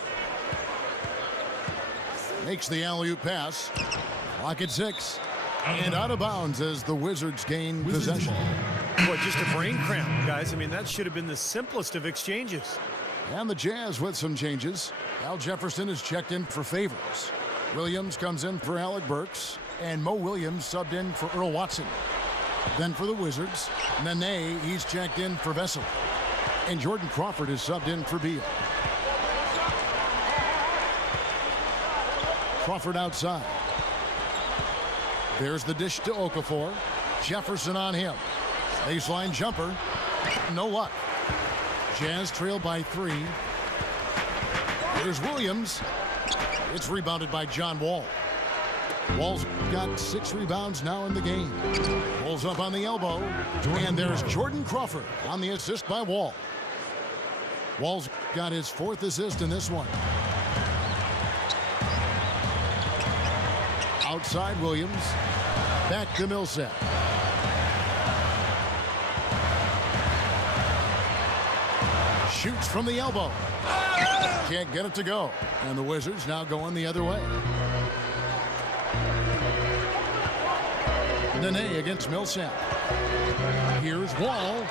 Makes the alley-oop pass. Clock at 6. And out of bounds as the Wizards gain possession. Boy, just a brain cramp, guys. I mean, that should have been the simplest of exchanges. And the Jazz with some changes. Al Jefferson is checked in for Favors. Williams comes in for Alec Burks. And Mo Williams subbed in for Earl Watson. Then for the Wizards, Nene, he's checked in for Vessel. And Jordan Crawford is subbed in for Beal. Crawford outside. There's the dish to Okafor. Jefferson on him. Baseline jumper. No luck. Jazz trail by 3. Here's Williams. It's rebounded by John Wall. Wall's got 6 rebounds now in the game. Pulls up on the elbow. And there's Jordan Crawford on the assist by Wall. Wall's got his 4th assist in this one. Outside Williams. Back to Millsap. Shoots from the elbow. Can't get it to go. And the Wizards now going the other way. Nene against Millsap. Here's Wall.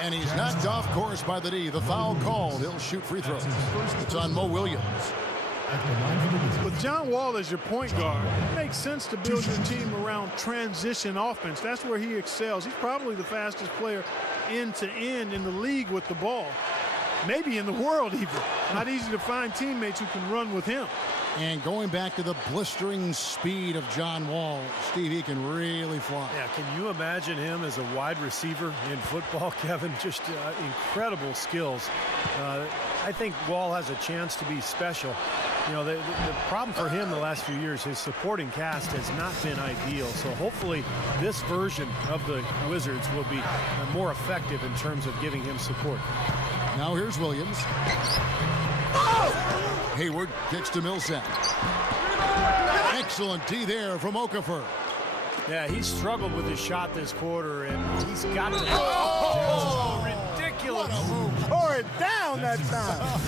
And he's knocked off course by the D. The foul called. He'll shoot free throws. It's on Mo Williams. With John Wall as your point guard, it makes sense to build your team around transition offense. That's where he excels. He's probably the fastest player end to end in the league with the ball. Maybe in the world even. Not easy to find teammates who can run with him. And going back to the blistering speed of John Wall, Steve, he can really fly. Yeah, can you imagine him as a wide receiver in football, Kevin? Just incredible skills. I think Wall has a chance to be special. You know, the problem for him the last few years, his supporting cast has not been ideal. So hopefully this version of the Wizards will be more effective in terms of giving him support. Now here's Williams. Hayward kicks to Millsap. Excellent D there from Okafor. Yeah, he struggled with his shot this quarter, and he's got to. Oh, ridiculous! Tore it down that time.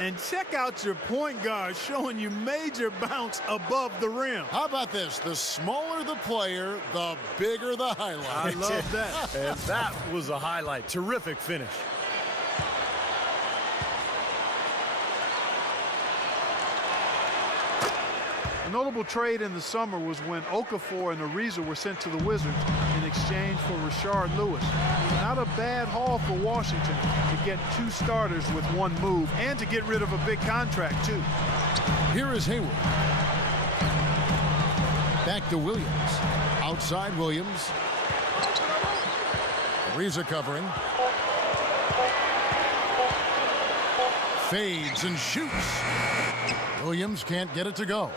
And check out your point guard showing you major bounce above the rim. How about this? The smaller the player, the bigger the highlight. I love that. And that was a highlight. Terrific finish. A notable trade in the summer was when Okafor and Ariza were sent to the Wizards in exchange for Rashard Lewis. Not a bad haul for Washington to get 2 starters with 1 move and to get rid of a big contract, too. Here is Hayward. Back to Williams. Outside Williams. Ariza covering. Fades and shoots. Williams can't get it to go.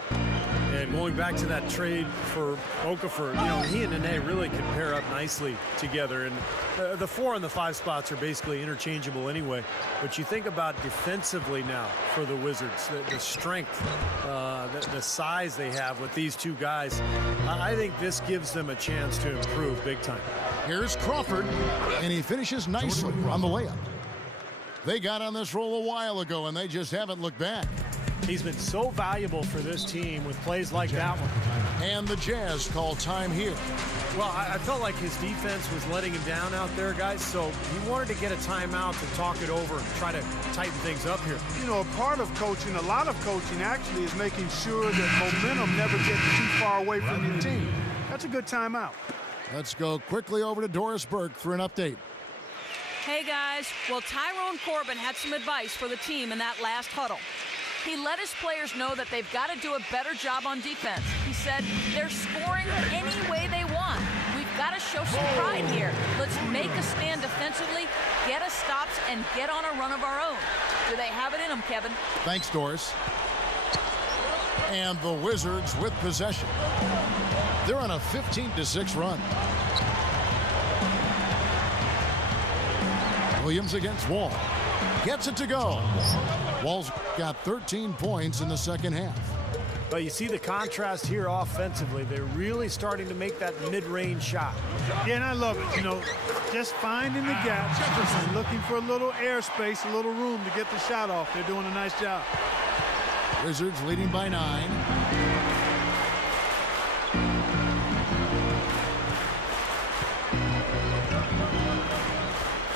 And going back to that trade for Okafor, you know, he and Nene really can pair up nicely together. And the 4 and the 5 spots are basically interchangeable anyway. But you think about defensively now for the Wizards, the strength, the size they have with these 2 guys. I think this gives them a chance to improve big time. Here's Crawford, and he finishes nicely on the layup. They got on this roll a while ago, and they just haven't looked back. He's been so valuable for this team with plays like that one. And the Jazz call time here. Well, I felt like his defense was letting him down out there, guys, so he wanted to get a timeout to talk it over and try to tighten things up here. You know, a part of coaching, a lot of coaching actually is making sure that momentum never gets too far away from your team. That's a good timeout. Let's go quickly over to Doris Burke for an update. Hey, guys. Well, Tyrone Corbin had some advice for the team in that last huddle. He let his players know that they've got to do a better job on defense. He said, they're scoring any way they want. We've got to show some pride here. Let's make a stand defensively, get us stops, and get on a run of our own. Do they have it in them, Kevin? Thanks, Doris. And the Wizards with possession. They're on a 15-6 run. Williams against Wall. Gets it to go. Wall's got 13 points in the second half. But you see the contrast here offensively. They're really starting to make that mid-range shot. Yeah, and I love it. You know, just finding the gaps, just looking for a little airspace, a little room to get the shot off. They're doing a nice job. Wizards leading by 9.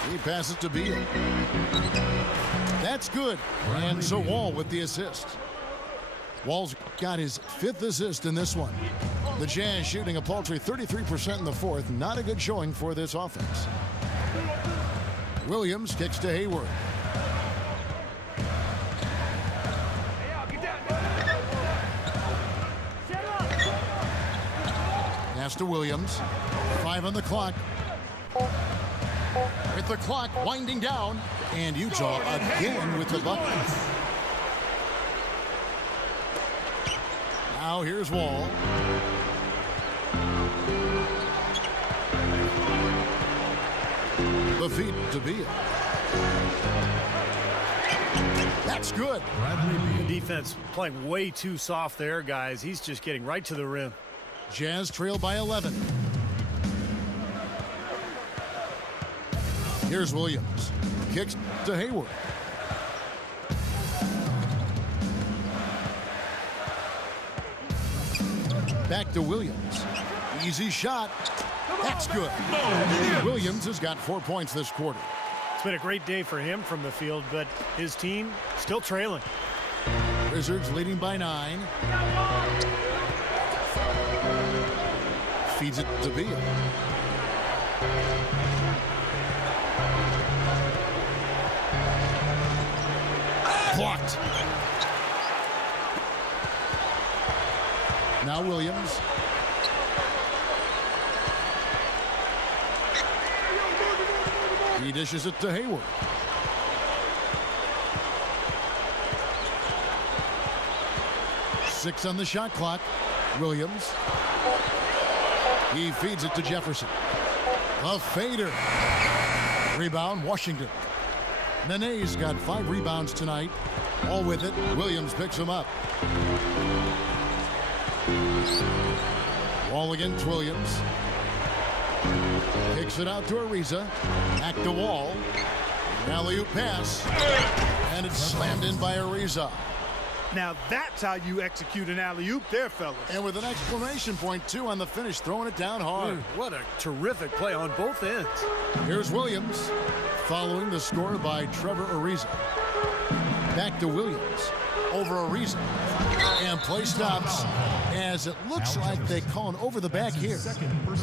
He passes to Beal. That's good. And so Wall with the assist. Wall's got his 5th assist in this one. The Jazz shooting a paltry 33% in the 4th. Not a good showing for this offense. Williams kicks to Hayward. Pass to Williams. 5 on the clock. With the clock winding down, and Utah again with the bucket. Now here's Wall. The feed to Beal. That's good. The defense playing way too soft there, guys. He's just getting right to the rim. Jazz trail by 11. Here's Williams. Kicks to Hayward. Back to Williams. Easy shot. That's good. Williams has got 4 points this quarter. It's been a great day for him from the field, but his team still trailing. Wizards leading by 9. Feeds it to Beal. Blocked. Now Williams. He dishes it to Hayward. Six on the shot clock. Williams. He feeds it to Jefferson. A fader. Rebound, Washington. Nene's got 5 rebounds tonight. All with it. Williams picks him up. Wall against Williams. Kicks it out to Ariza. Back to Wall. Alley-oop pass. And it's slammed in by Ariza. Now that's how you execute an alley-oop there, fellas. And with an exclamation point, too, on the finish, throwing it down hard. What a terrific play on both ends. Here's Williams, following the score by Trevor Ariza. Back to Williams, over Ariza. And play stops as it looks like they call an over the back here.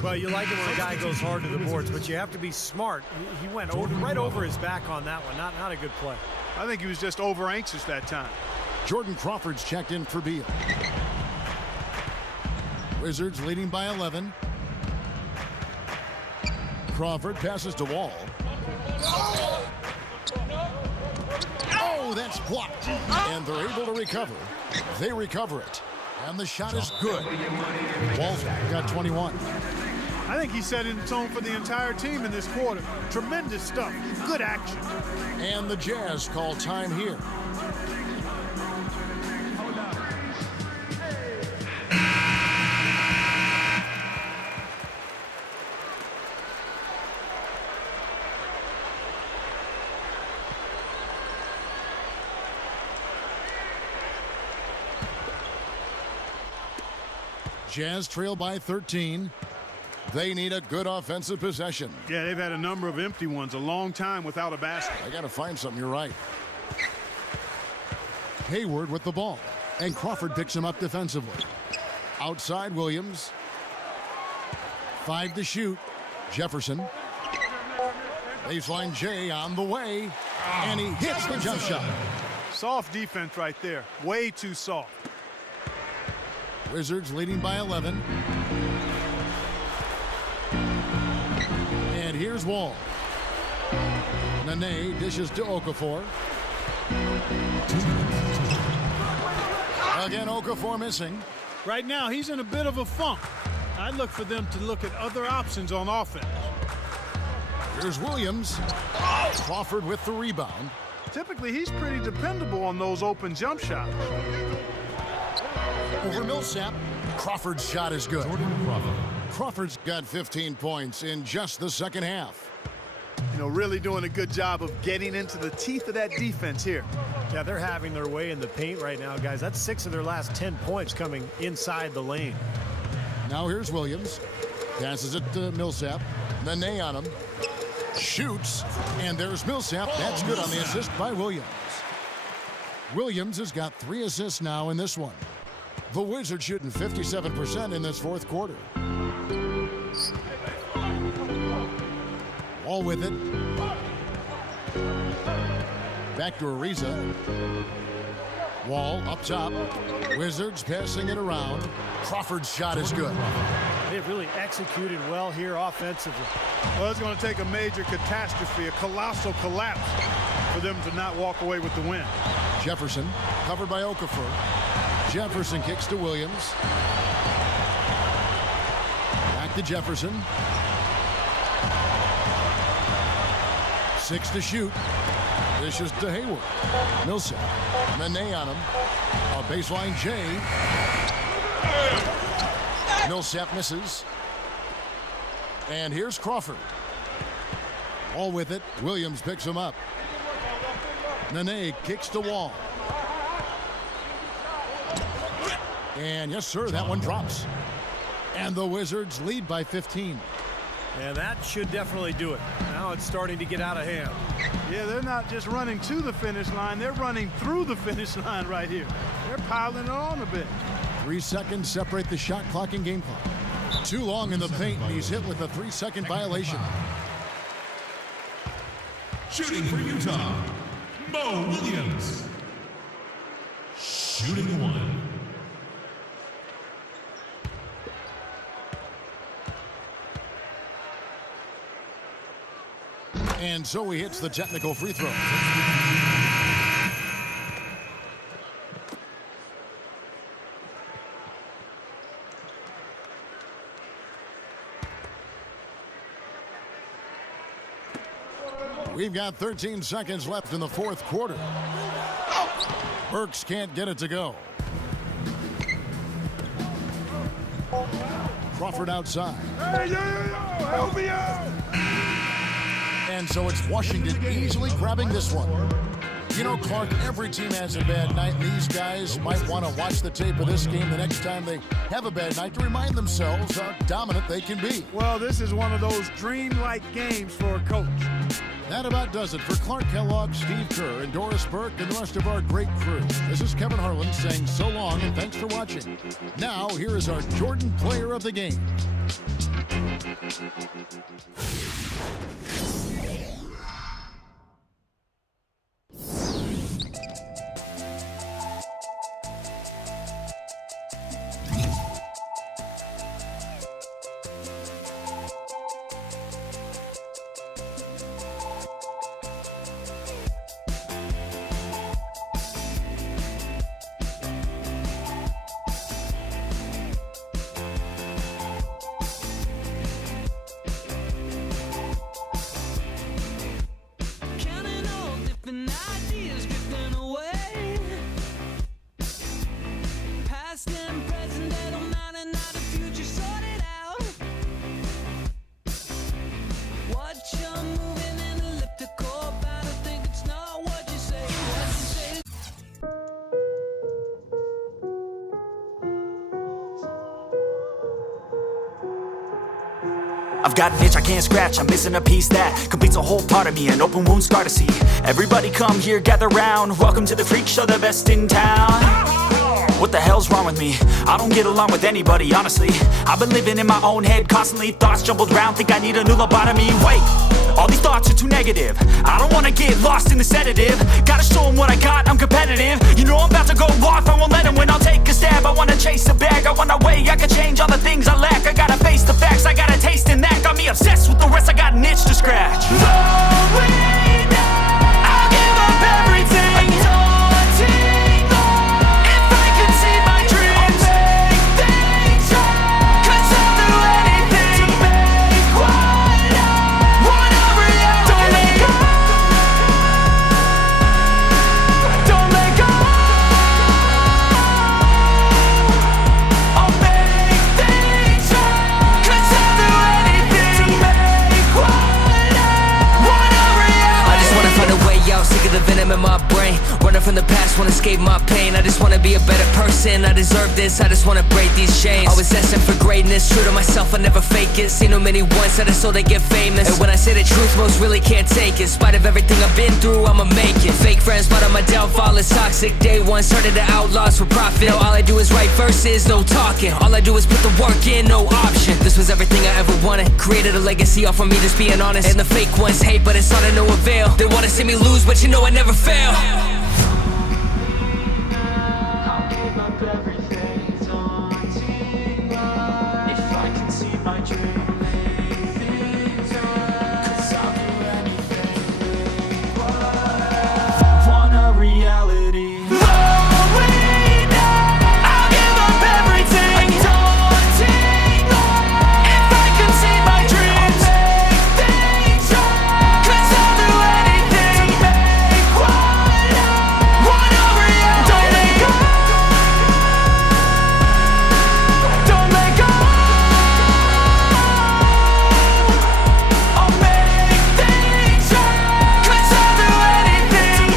Well, you like it when a guy goes hard to the boards, but you have to be smart. He went right over his back on that one. Not a good play. I think he was just over anxious that time. Jordan Crawford's checked in for Beal. Wizards leading by 11. Crawford passes to Wall. Oh, that's blocked. And they're able to recover. They recover it. And the shot is good. Wall's got 21. I think he set in the tone for the entire team in this quarter. Tremendous stuff. Good action. And the Jazz call time here. Jazz trail by 13. They need a good offensive possession. Yeah, they've had a number of empty ones, a long time without a basket. I got to find something, you're right. Hayward with the ball, and Crawford picks him up defensively. Outside Williams. 5 to shoot. Jefferson. Baseline Jay on the way, and he hits the jump shot. Soft defense right there, way too soft. Wizards leading by 11. And here's Wall. Nene dishes to Okafor. Again, Okafor missing. Right now, he's in a bit of a funk. I'd look for them to look at other options on offense. Here's Williams. Crawford with the rebound. Typically, he's pretty dependable on those open jump shots. Over Millsap. Crawford's shot is good. Jordan Crawford. Crawford's got 15 points in just the second half. You know, really doing a good job of getting into the teeth of that defense here. Yeah, they're having their way in the paint right now, guys. That's 6 of their last 10 points coming inside the lane. Now here's Williams. Passes it to Millsap. Nene on him. Shoots. And there's Millsap. That's good on the assist by Williams. Williams has got 3 assists now in this one. The Wizards shooting 57% in this fourth quarter. Wall with it. Back to Ariza. Wall up top. Wizards passing it around. Crawford's shot is good. They've really executed well here offensively. Well, it's going to take a major catastrophe, a colossal collapse for them to not walk away with the win. Jefferson covered by Okafor. Jefferson kicks to Williams. Back to Jefferson. 6 to shoot. This is to Hayward. Millsap. Nene on him. A baseline J. Millsap misses. And here's Crawford. All with it. Williams picks him up. Nene kicks to Wall. And yes, sir, that one drops. And the Wizards lead by 15. And that should definitely do it. Now it's starting to get out of hand. Yeah, they're not just running to the finish line. They're running through the finish line right here. They're piling it on a bit. 3 seconds separate the shot clock and game clock. Too long in the paint, and he's hit with a 3-second violation. Shooting for Utah, Mo Williams. Shooting 1. And so he hits the technical free throw. We've got 13 seconds left in the fourth quarter. Burks can't get it to go. Crawford outside. Hey, yo, help me out! And so it's Washington easily grabbing this one. You know, Clark, every team has a bad night, and these guys might want to watch the tape of this game the next time they have a bad night to remind themselves how dominant they can be. Well, this is one of those dreamlike games for a coach. That about does it for Clark Kellogg, Steve Kerr, and Doris Burke, and the rest of our great crew. This is Kevin Harlan saying so long and thanks for watching. Now, here is our Jordan Player of the Game. I've got an itch I can't scratch, I'm missing a piece that completes a whole part of me, an open wound scar to see. Everybody come here, gather round, welcome to the freak show, the best in town. What the hell's wrong with me? I don't get along with anybody, honestly. I've been living in my own head constantly, thoughts jumbled round, think I need a new lobotomy. Wait, all these thoughts are too negative. I don't wanna get lost in the sedative. Gotta show them what I got, I'm competitive. You know I'm about to go off, I won't let them win, I'll take a stab. I wanna chase a bag, I wanna weigh, I can change all the things I lack. I gotta face the facts, I got a taste in that. Got me obsessed with the rest, I got an itch to scratch. I'll give up everything. If I could see my dreams, I'll make things right. 'Cause I'll do anything to make what I wanna reality. Don't let go. Don't let go. I'll make things right. 'Cause I'll do anything to make what I wanna reality. I just wanna find a way out, sick of the venom in my brain. Running from the past, wanna escape my pain. I just wanna be a better person, I deserve this. I just wanna break these chains. Always destined for greatness, true to myself, I never fake it. Seen too many once that I so they get famous. And when I say the truth, most really can't take it. In spite of everything I've been through, I'ma make it. Fake friends, but on my downfall is toxic. Day one, started to outlaws for profit. Now all I do is write verses, no talking. All I do is put the work in, no option. This was everything I ever wanted. Created a legacy off of me just being honest. And the fake ones hate, but it's all to no avail. They wanna see me lose, but you know I never fail.